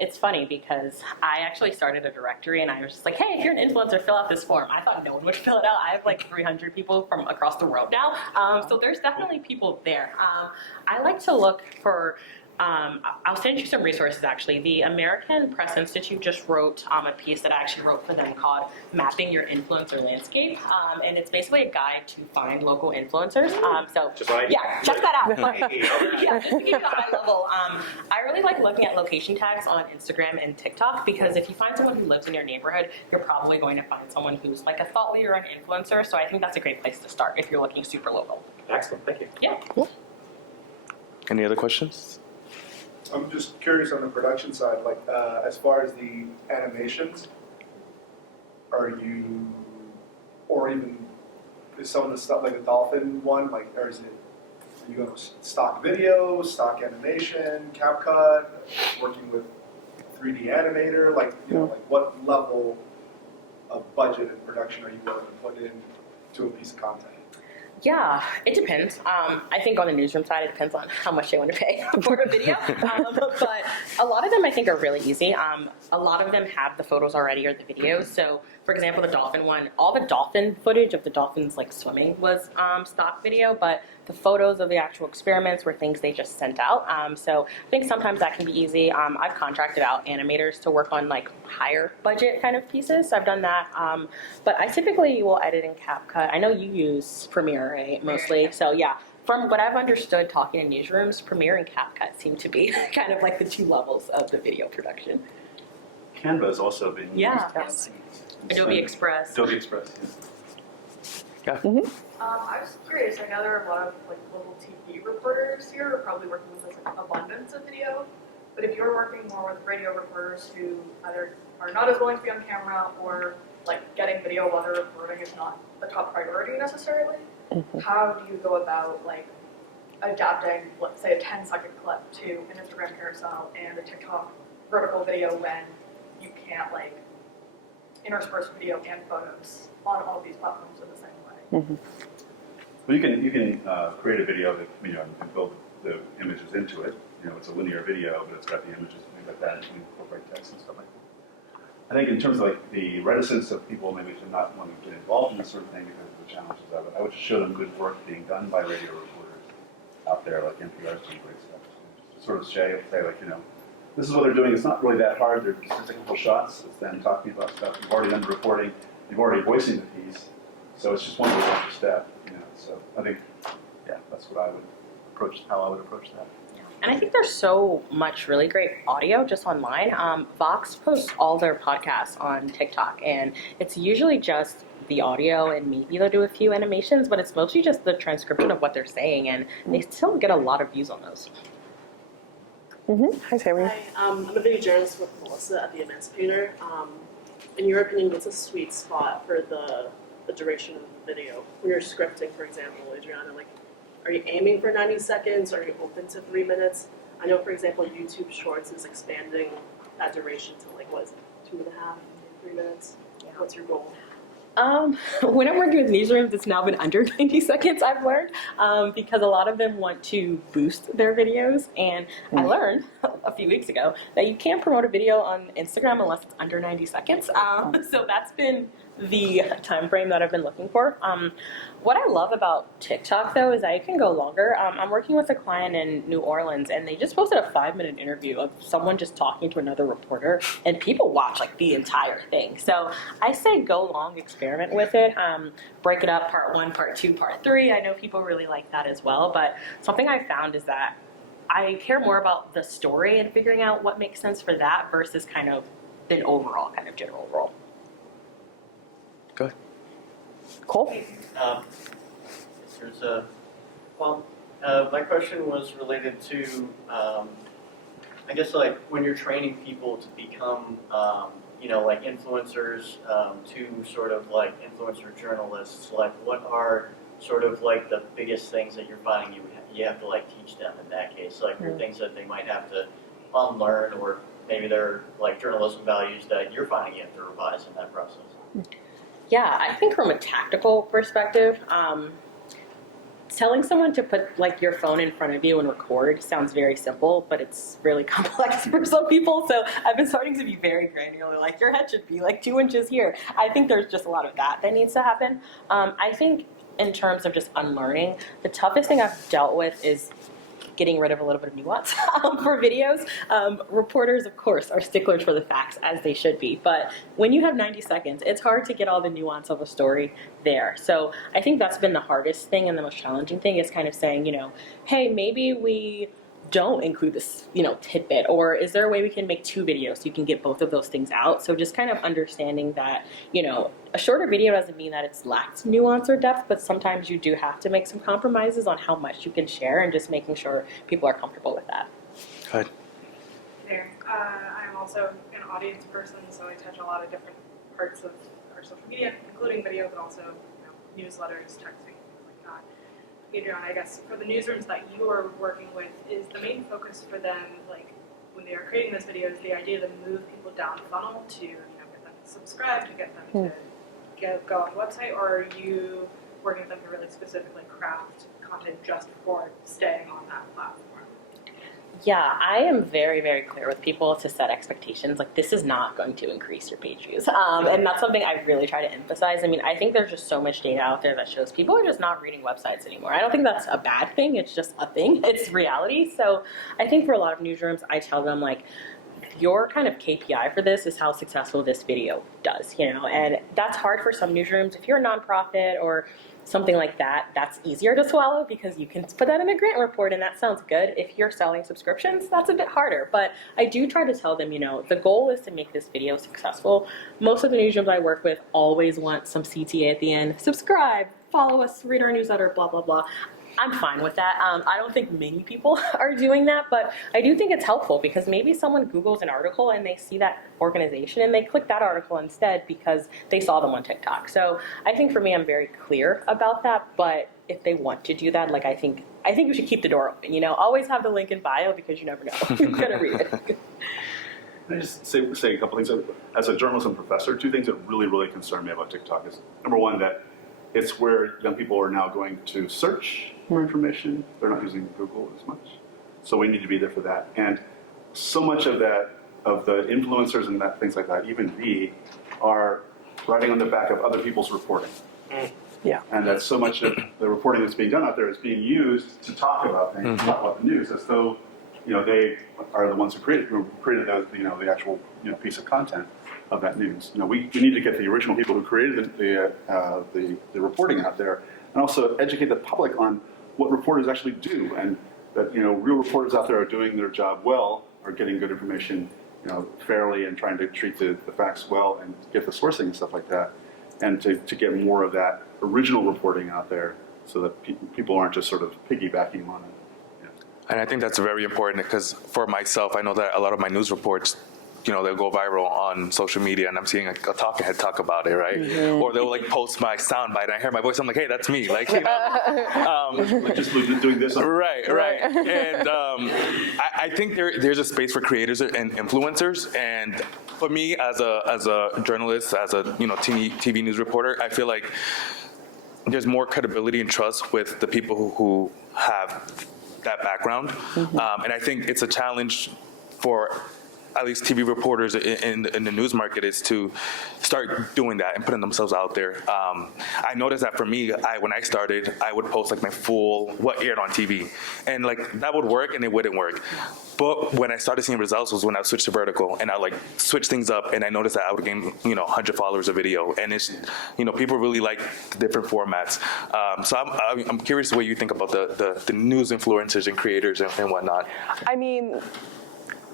It's funny because I actually started a directory and I was just like, hey, if you're an influencer, fill out this form. I thought no one would fill it out. I have like 300 people from across the world now. So there's definitely people there. I like to look for I'll send you some resources actually. The American Press Institute just wrote a piece that I actually wrote for them called Mapping Your Influencer Landscape. And it's basically a guide to find local influencers. Yeah, check that out. Yeah, just to give you a high level, I really like looking at location tags on Instagram and TikTok because if you find someone who lives in your neighborhood, you're probably going to find someone who's like a thought leader and influencer. So I think that's a great place to start if you're looking super local. Excellent, thank you. Yeah. Cool. Any other questions? I'm just curious on the production side, like as far as the animations, are you, or even is some of the stuff like the dolphin one, like, or is it, are you going stock video, stock animation, CapCut, working with 3D animator, like, like what level of budget and production are you willing to put into a piece of content? Yeah, it depends. I think on the newsroom side, it depends on how much they want to pay for the video. But a lot of them I think are really easy. A lot of them have the photos already or the videos. So, for example, the dolphin one, all the dolphin footage of the dolphins like swimming was stock video, but the photos of the actual experiments were things they just sent out. So I think sometimes that can be easy. I've contracted out animators to work on like higher budget kind of pieces. So I've done that. But I typically will edit in CapCut. I know you use Premiere, right, mostly. So yeah, from what I've understood talking in newsrooms, Premiere and CapCut seem to be kind of like the two levels of the video production. Canva is also being used. Yes. Adobe Express. Adobe Express, Yeah. Mm-hmm. I was curious. I know there are a lot of like local TV reporters here, who are probably working with this abundance of video. But if you're working more with radio reporters who either are not as willing to be on camera or like getting video while they're reporting is not a top priority necessarily, how do you go about like adapting, let's say, a 10-second clip to an Instagram carousel and a TikTok vertical video when you can't like intersperse video and photos on all of these platforms in the same way? Well, you can create a video that and build the images into it. You know, it's a linear video, but it's got the images and things like that, and you can incorporate text and stuff like that. I think in terms of like the reticence of people maybe to not want to get involved in this sort of thing because of the challenges of it, I would show them good work being done by radio reporters out there, like NPR's doing great stuff. Just sort of say like, you know, this is what they're doing. It's not really that hard. They're just taking a couple shots. It's then talking about stuff. You've already done the reporting. You've already voicing the piece. So it's just one more extra step, you know. So I think, yeah, that's what I would how I would approach that. And I think there's so much really great audio just online. Vox posts all their podcasts on TikTok, and it's usually just the audio, and maybe they'll do a few animations, but it's mostly just the transcription of what they're saying, and they still get a lot of views on those. Hi, Tammy. Hi, I'm a video journalist with Melissa at The Emancipator. In your opinion, what's a sweet spot for the duration of the video? When you're scripting, for example, Adriana, like, are you aiming for 90 seconds? Are you open to 3 minutes? I know, for example, YouTube Shorts is expanding that duration to, like, what is it, 2.5, 3 minutes? Yeah. What's your goal? When I'm working with newsrooms, it's now been under 90 seconds, I've learned, because a lot of them want to boost their videos. And I learned a few weeks ago that you can't promote a video on Instagram unless it's under 90 seconds. So that's been the time frame that I've been looking for. What I love about TikTok, though, is that you can go longer. I'm working with a client in New Orleans, and they just posted a 5-minute interview of someone just talking to another reporter, and people watch like the entire thing. So I say go long, experiment with it, break it up, part 1, part 2, part 3. I know people really like that as well, but something I found is that I care more about the story and figuring out what makes sense for that versus kind of an overall kind of general role. Go ahead. Cool. My question was related to, I guess, like when you're training people to become, like influencers, to sort of like influencer journalists, like what are sort of like the biggest things that you're finding you have to like teach them in that case? Like your things that they might have to unlearn, or maybe they're like journalism values that you're finding you have to revise in that process. Yeah, I think from a tactical perspective, telling someone to put like your phone in front of you and record sounds very simple, but it's really complex for some people. So I've been starting to be very granular, like your head should be like 2 inches here. I think there's just a lot of that needs to happen. I think in terms of just unlearning, the toughest thing I've dealt with is getting rid of a little bit of nuance for videos. Reporters, of course, are sticklers for the facts, as they should be. But when you have 90 seconds, it's hard to get all the nuance of a story there. So I think that's been the hardest thing and the most challenging thing is kind of saying, hey, maybe we don't include this, tidbit, or is there a way we can make 2 videos so you can get both of those things out? So just kind of understanding that, a shorter video doesn't mean that it's lacks nuance or depth, but sometimes you do have to make some compromises on how much you can share and just making sure people are comfortable with that. Go ahead. There. I'm also an audience person, so I touch a lot of different parts of our social media, including video, but also newsletters, texting, things like that. Adriana, I guess for the newsrooms that you are working with, is the main focus for them, like when they are creating those videos, the idea to move people down the funnel to get them to subscribe, to get them to go on the website, or are you working with them to really specifically craft content just for staying on that platform? Yeah, I am very, very clear with people to set expectations. Like, this is not going to increase your page views. And that's something I really try to emphasize. I mean, I think there's just so much data out there that shows people are just not reading websites anymore. I don't think that's a bad thing. It's just a thing. It's reality. So I think for a lot of newsrooms, I tell them, like, your kind of KPI for this is how successful this video does, and that's hard for some newsrooms. If you're a nonprofit or something like that, that's easier to swallow because you can put that in a grant report and that sounds good. If you're selling subscriptions, that's a bit harder. But I do try to tell them, the goal is to make this video successful. Most of the newsrooms I work with always want some CTA at the end. Subscribe, follow us, read our newsletter, blah, blah, blah. I'm fine with that. I don't think many people are doing that, but I do think it's helpful because maybe someone Googles an article and they see that organization and they click that article instead because they saw them on TikTok. So I think for me, I'm very clear about that, but if they want to do that, like I think we should keep the door open, always have the link in bio because you never know who's going to read it. Can I just say a couple things? As a journalism professor, 2 things that really, really concern me about TikTok is, number one, that it's where young people are now going to search more information. They're not using Google as much. So we need to be there for that. And so much of that, of the influencers and that, things like that, even are riding on the back of other people's reporting. Yeah. And that so much of the reporting that's being done out there is being used to talk about things, talk about the news, as though, they are the ones who created those, the actual, piece of content of that news. We need to get the original people who created the reporting out there, and also educate the public on what reporters actually do, and that, real reporters out there are doing their job well, are getting good information, fairly, and trying to treat the facts well and get the sourcing and stuff like that, and to get more of that original reporting out there so that people aren't just sort of piggybacking on it. And I think that's very important because for myself, I know that a lot of my news reports, they'll go viral on social media, and I'm seeing a talking head talk about it, right? Or they'll post my soundbite, and I hear my voice, I'm like, hey, that's me, like just doing this. Right. And I think there's a space for creators and influencers, and for me as a journalist, as a TV news reporter, I feel like there's more credibility and trust with the people who have that background, and I think it's a challenge for at least TV reporters in the news market is to start doing that and putting themselves out there. I noticed that for me, when I started, I would post my full what aired on TV, and that would work and it wouldn't work. But when I started seeing results was when I switched to vertical, and I switch things up, and I noticed that I would gain 100 followers a video, and it's people really like the different formats. So I'm curious what you think about the news influencers and creators and whatnot. I mean,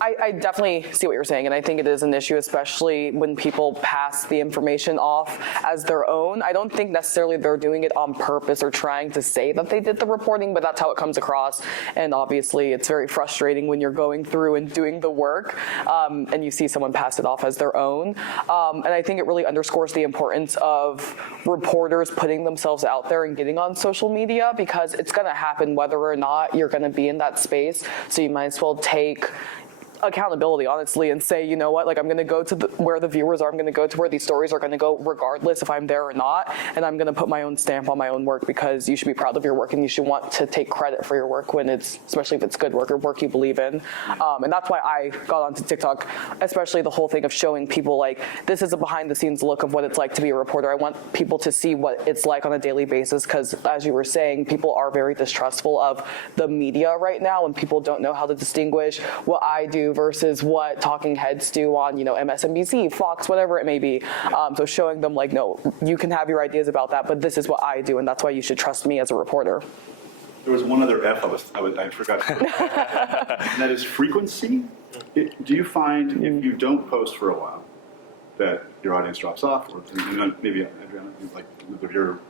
I definitely see what you're saying, and I think it is an issue, especially when people pass the information off as their own. I don't think necessarily they're doing it on purpose or trying to say that they did the reporting, but that's how it comes across. And obviously, it's very frustrating when you're going through and doing the work, and you see someone pass it off as their own. And I think it really underscores the importance of reporters putting themselves out there and getting on social media, because it's going to happen whether or not you're going to be in that space. So you might as well take accountability, honestly, and say, you know what, I'm going to go to where the viewers are. I'm going to go to where these stories are going to go, regardless if I'm there or not. And I'm going to put my own stamp on my own work, because you should be proud of your work and you should want to take credit for your work especially if it's good work or work you believe in. And that's why I got onto TikTok, especially the whole thing of showing people this is a behind the scenes look of what it's like to be a reporter. I want people to see what it's like on a daily basis, because as you were saying, people are very distrustful of the media right now, and people don't know how to distinguish what I do versus what talking heads do on, MSNBC, Fox, whatever it may be. So showing them no, you can have your ideas about that, but this is what I do, and that's why you should trust me as a reporter. There was one other F I forgot. And that is frequency. Do you find if you don't post for a while that your audience drops off, or maybe Adriana, with your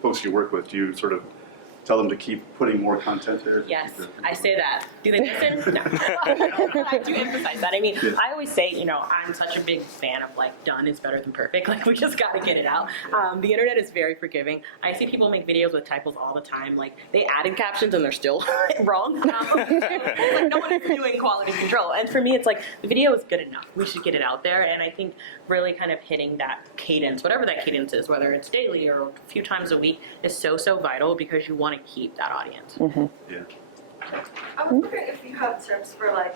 folks you work with, do you sort of tell them to keep putting more content there? Yes, I say that. Do they listen? No. I do emphasize that. I mean, I always say, I'm such a big fan of done is better than perfect. We just got to get it out. The internet is very forgiving. I see people make videos with typos all the time. They added captions and they're still wrong. No one is doing quality control. And for me, it's the video is good enough. We should get it out there. And I think really kind of hitting that cadence, whatever that cadence is, whether it's daily or a few times a week, is so vital, because you want to keep that audience. Yeah. I was wondering if you have tips for a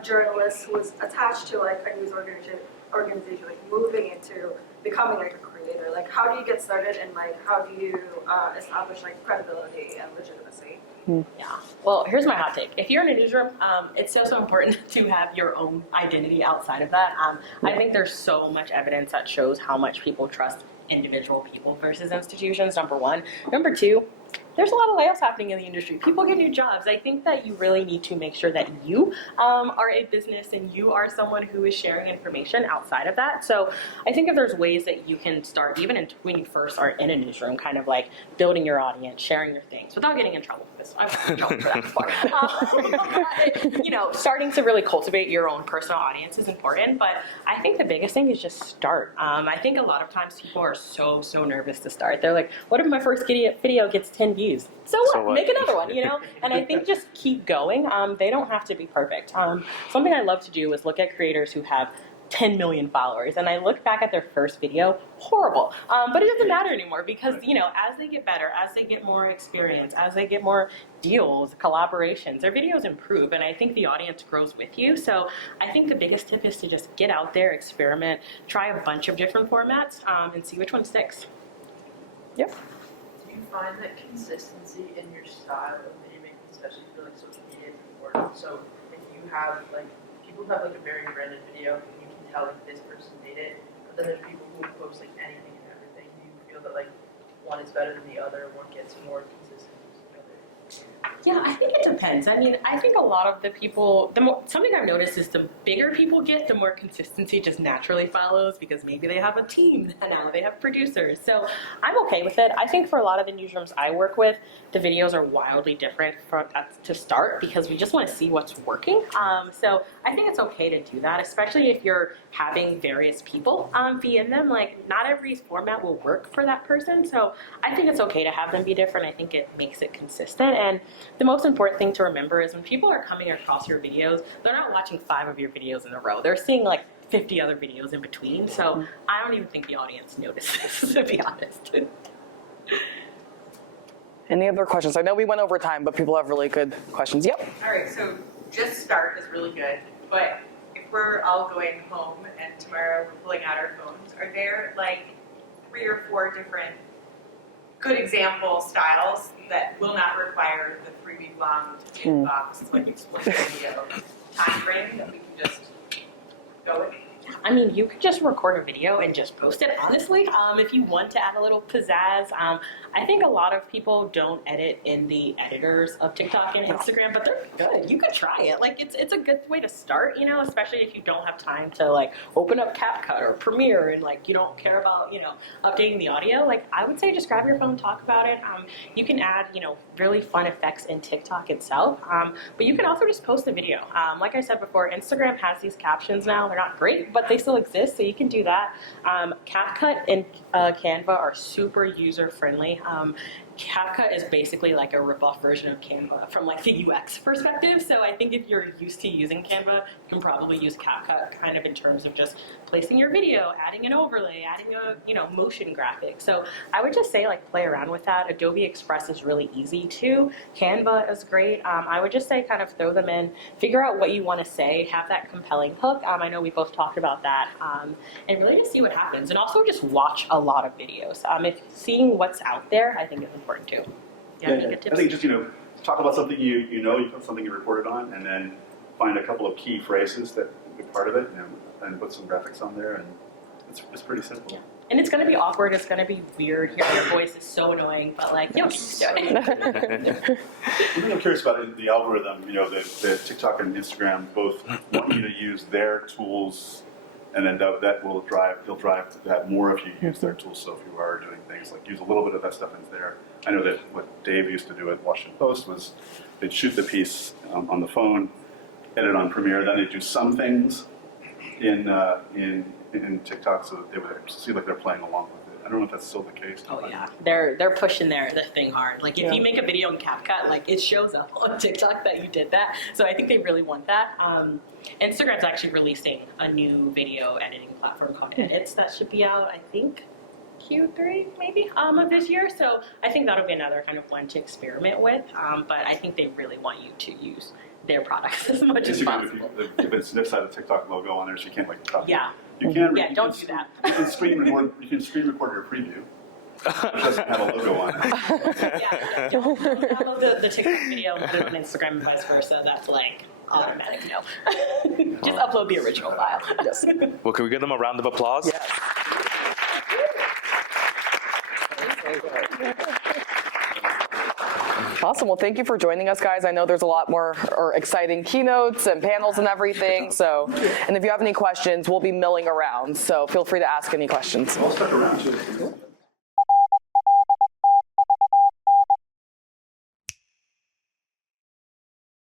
journalist who is attached to a news organization, moving into becoming a creator. How do you get started, and how do you establish credibility and legitimacy? Yeah. Well, here's my hot take. If you're in a newsroom, it's so important to have your own identity outside of that. I think there's so much evidence that shows how much people trust individual people versus institutions, number one. Number two, there's a lot of layoffs happening in the industry. People get new jobs. I think that you really need to make sure that you are a business and you are someone who is sharing information outside of that. So I think if there's ways that you can start, even when you first are in a newsroom, kind of building your audience, sharing your things, without getting in trouble for this. I've been in trouble for that before. Starting to really cultivate your own personal audience is important. But I think the biggest thing is just start. I think a lot of times people are so nervous to start. They're like, what if my first video gets 10 views? So what? Make another one, And I think just keep going. They don't have to be perfect. Something I love to do is look at creators who have 10 million followers. And I look back at their first video, horrible. But it doesn't matter anymore because, you know, as they get better, as they get more experience, as they get more deals, collaborations, their videos improve. And I think the audience grows with you. So I think the biggest tip is to just get out there, experiment, try a bunch of different formats, and see which one sticks. Yep. Do you find that consistency in your style of video making, especially for like social media, is important? So if you have like, people have like a very branded video, and you can tell like this person made it, but then there's people who post like anything and everything. Do you feel that like one is better than the other, one gets more consistent than the other? Yeah, I think it depends. I mean, I think a lot of the people, something I've noticed is the bigger people get, the more consistency just naturally follows because maybe they have a team and now they have producers. So I'm okay with it. I think for a lot of the newsrooms I work with, the videos are wildly different to start because we just want to see what's working. So I think it's okay to do that, especially if you're having various people be in them. Like, not every format will work for that person. So I think it's okay to have them be different. I think it makes it consistent. And the most important thing to remember is when people are coming across your videos, they're not watching 5 of your videos in a row. They're seeing like 50 other videos in between. So I don't even think the audience notices, to be honest. Any other questions? I know we went over time, but people have really good questions. Yep. All right, so just start is really good, but if we're all going home and tomorrow we're pulling out our phones, are there like 3 or 4 different good example styles that will not require the 3-week-long inbox, like explain video time frame that we can just go with? I mean, you could just record a video and just post it, honestly, if you want to add a little pizzazz. I think a lot of people don't edit in the editors of TikTok and Instagram, but they're good. You could try it. Like, it's a good way to start, you know, especially if you don't have time to, like, open up CapCut or Premiere and, like, you don't care about, you know, updating the audio. Like, I would say just grab your phone, talk about it. You can add, you know, really fun effects in TikTok itself, but you can also just post a video. Like I said before, Instagram has these captions now. They're not great, but they still exist, so you can do that. CapCut and Canva are super user-friendly. CapCut is basically like a rip-off version of Canva from like the UX perspective. So I think if you're used to using Canva, you can probably use CapCut kind of in terms of just placing your video, adding an overlay, adding a, you know, motion graphic. So I would just say like play around with that. Adobe Express is really easy too. Canva is great. I would just say kind of throw them in, figure out what you want to say, have that compelling hook. I know we both talked about that, and really just see what happens. And also just watch a lot of videos. If seeing what's out there, I think is important too. Yeah, I think just, you know, talk about something you know, you put something you reported on, and then find a couple of key phrases that are part of it, you know, and put some graphics on there, and it's pretty simple. Yeah. And it's going to be awkward, it's going to be weird, hearing your voice is so annoying, but like, you know, just do it. One thing I'm curious about is the algorithm, you know, the TikTok and Instagram both want you to use their tools, and then they'll drive that more if you use their tools. So if you are doing things like use a little bit of that stuff in there. I know that what Dave used to do at Washington Post was they'd shoot the piece on the phone, edit on Premiere, then they'd do some things in TikTok so that they would see like they're playing along with it. I don't know if that's still the case. Oh yeah, they're pushing their thing hard. Like if you make a video in CapCut, like it shows up on TikTok that you did that. So I think they really want that. Instagram's actually releasing a new video editing platform called Edits that should be out, I think, Q3 maybe of this year. So I think that'll be another kind of one to experiment with. But I think they really want you to use their products as much as possible. If it's this side of the TikTok logo on there, so you can't like copy. Yeah. You can. Yeah. Don't do that. You can screen record. You can screen record your preview. Which doesn't have a logo on it. Yeah. Don't download the TikTok video and put it on Instagram and vice versa. That's like automatic no. Just upload the original file. Yes. Well, can we give them a round of applause? Yes. Awesome. Well, thank you for joining us, guys. I know there's a lot more exciting keynotes and panels and everything. So, and if you have any questions, we'll be milling around. So feel free to ask any questions. I'll stick around too.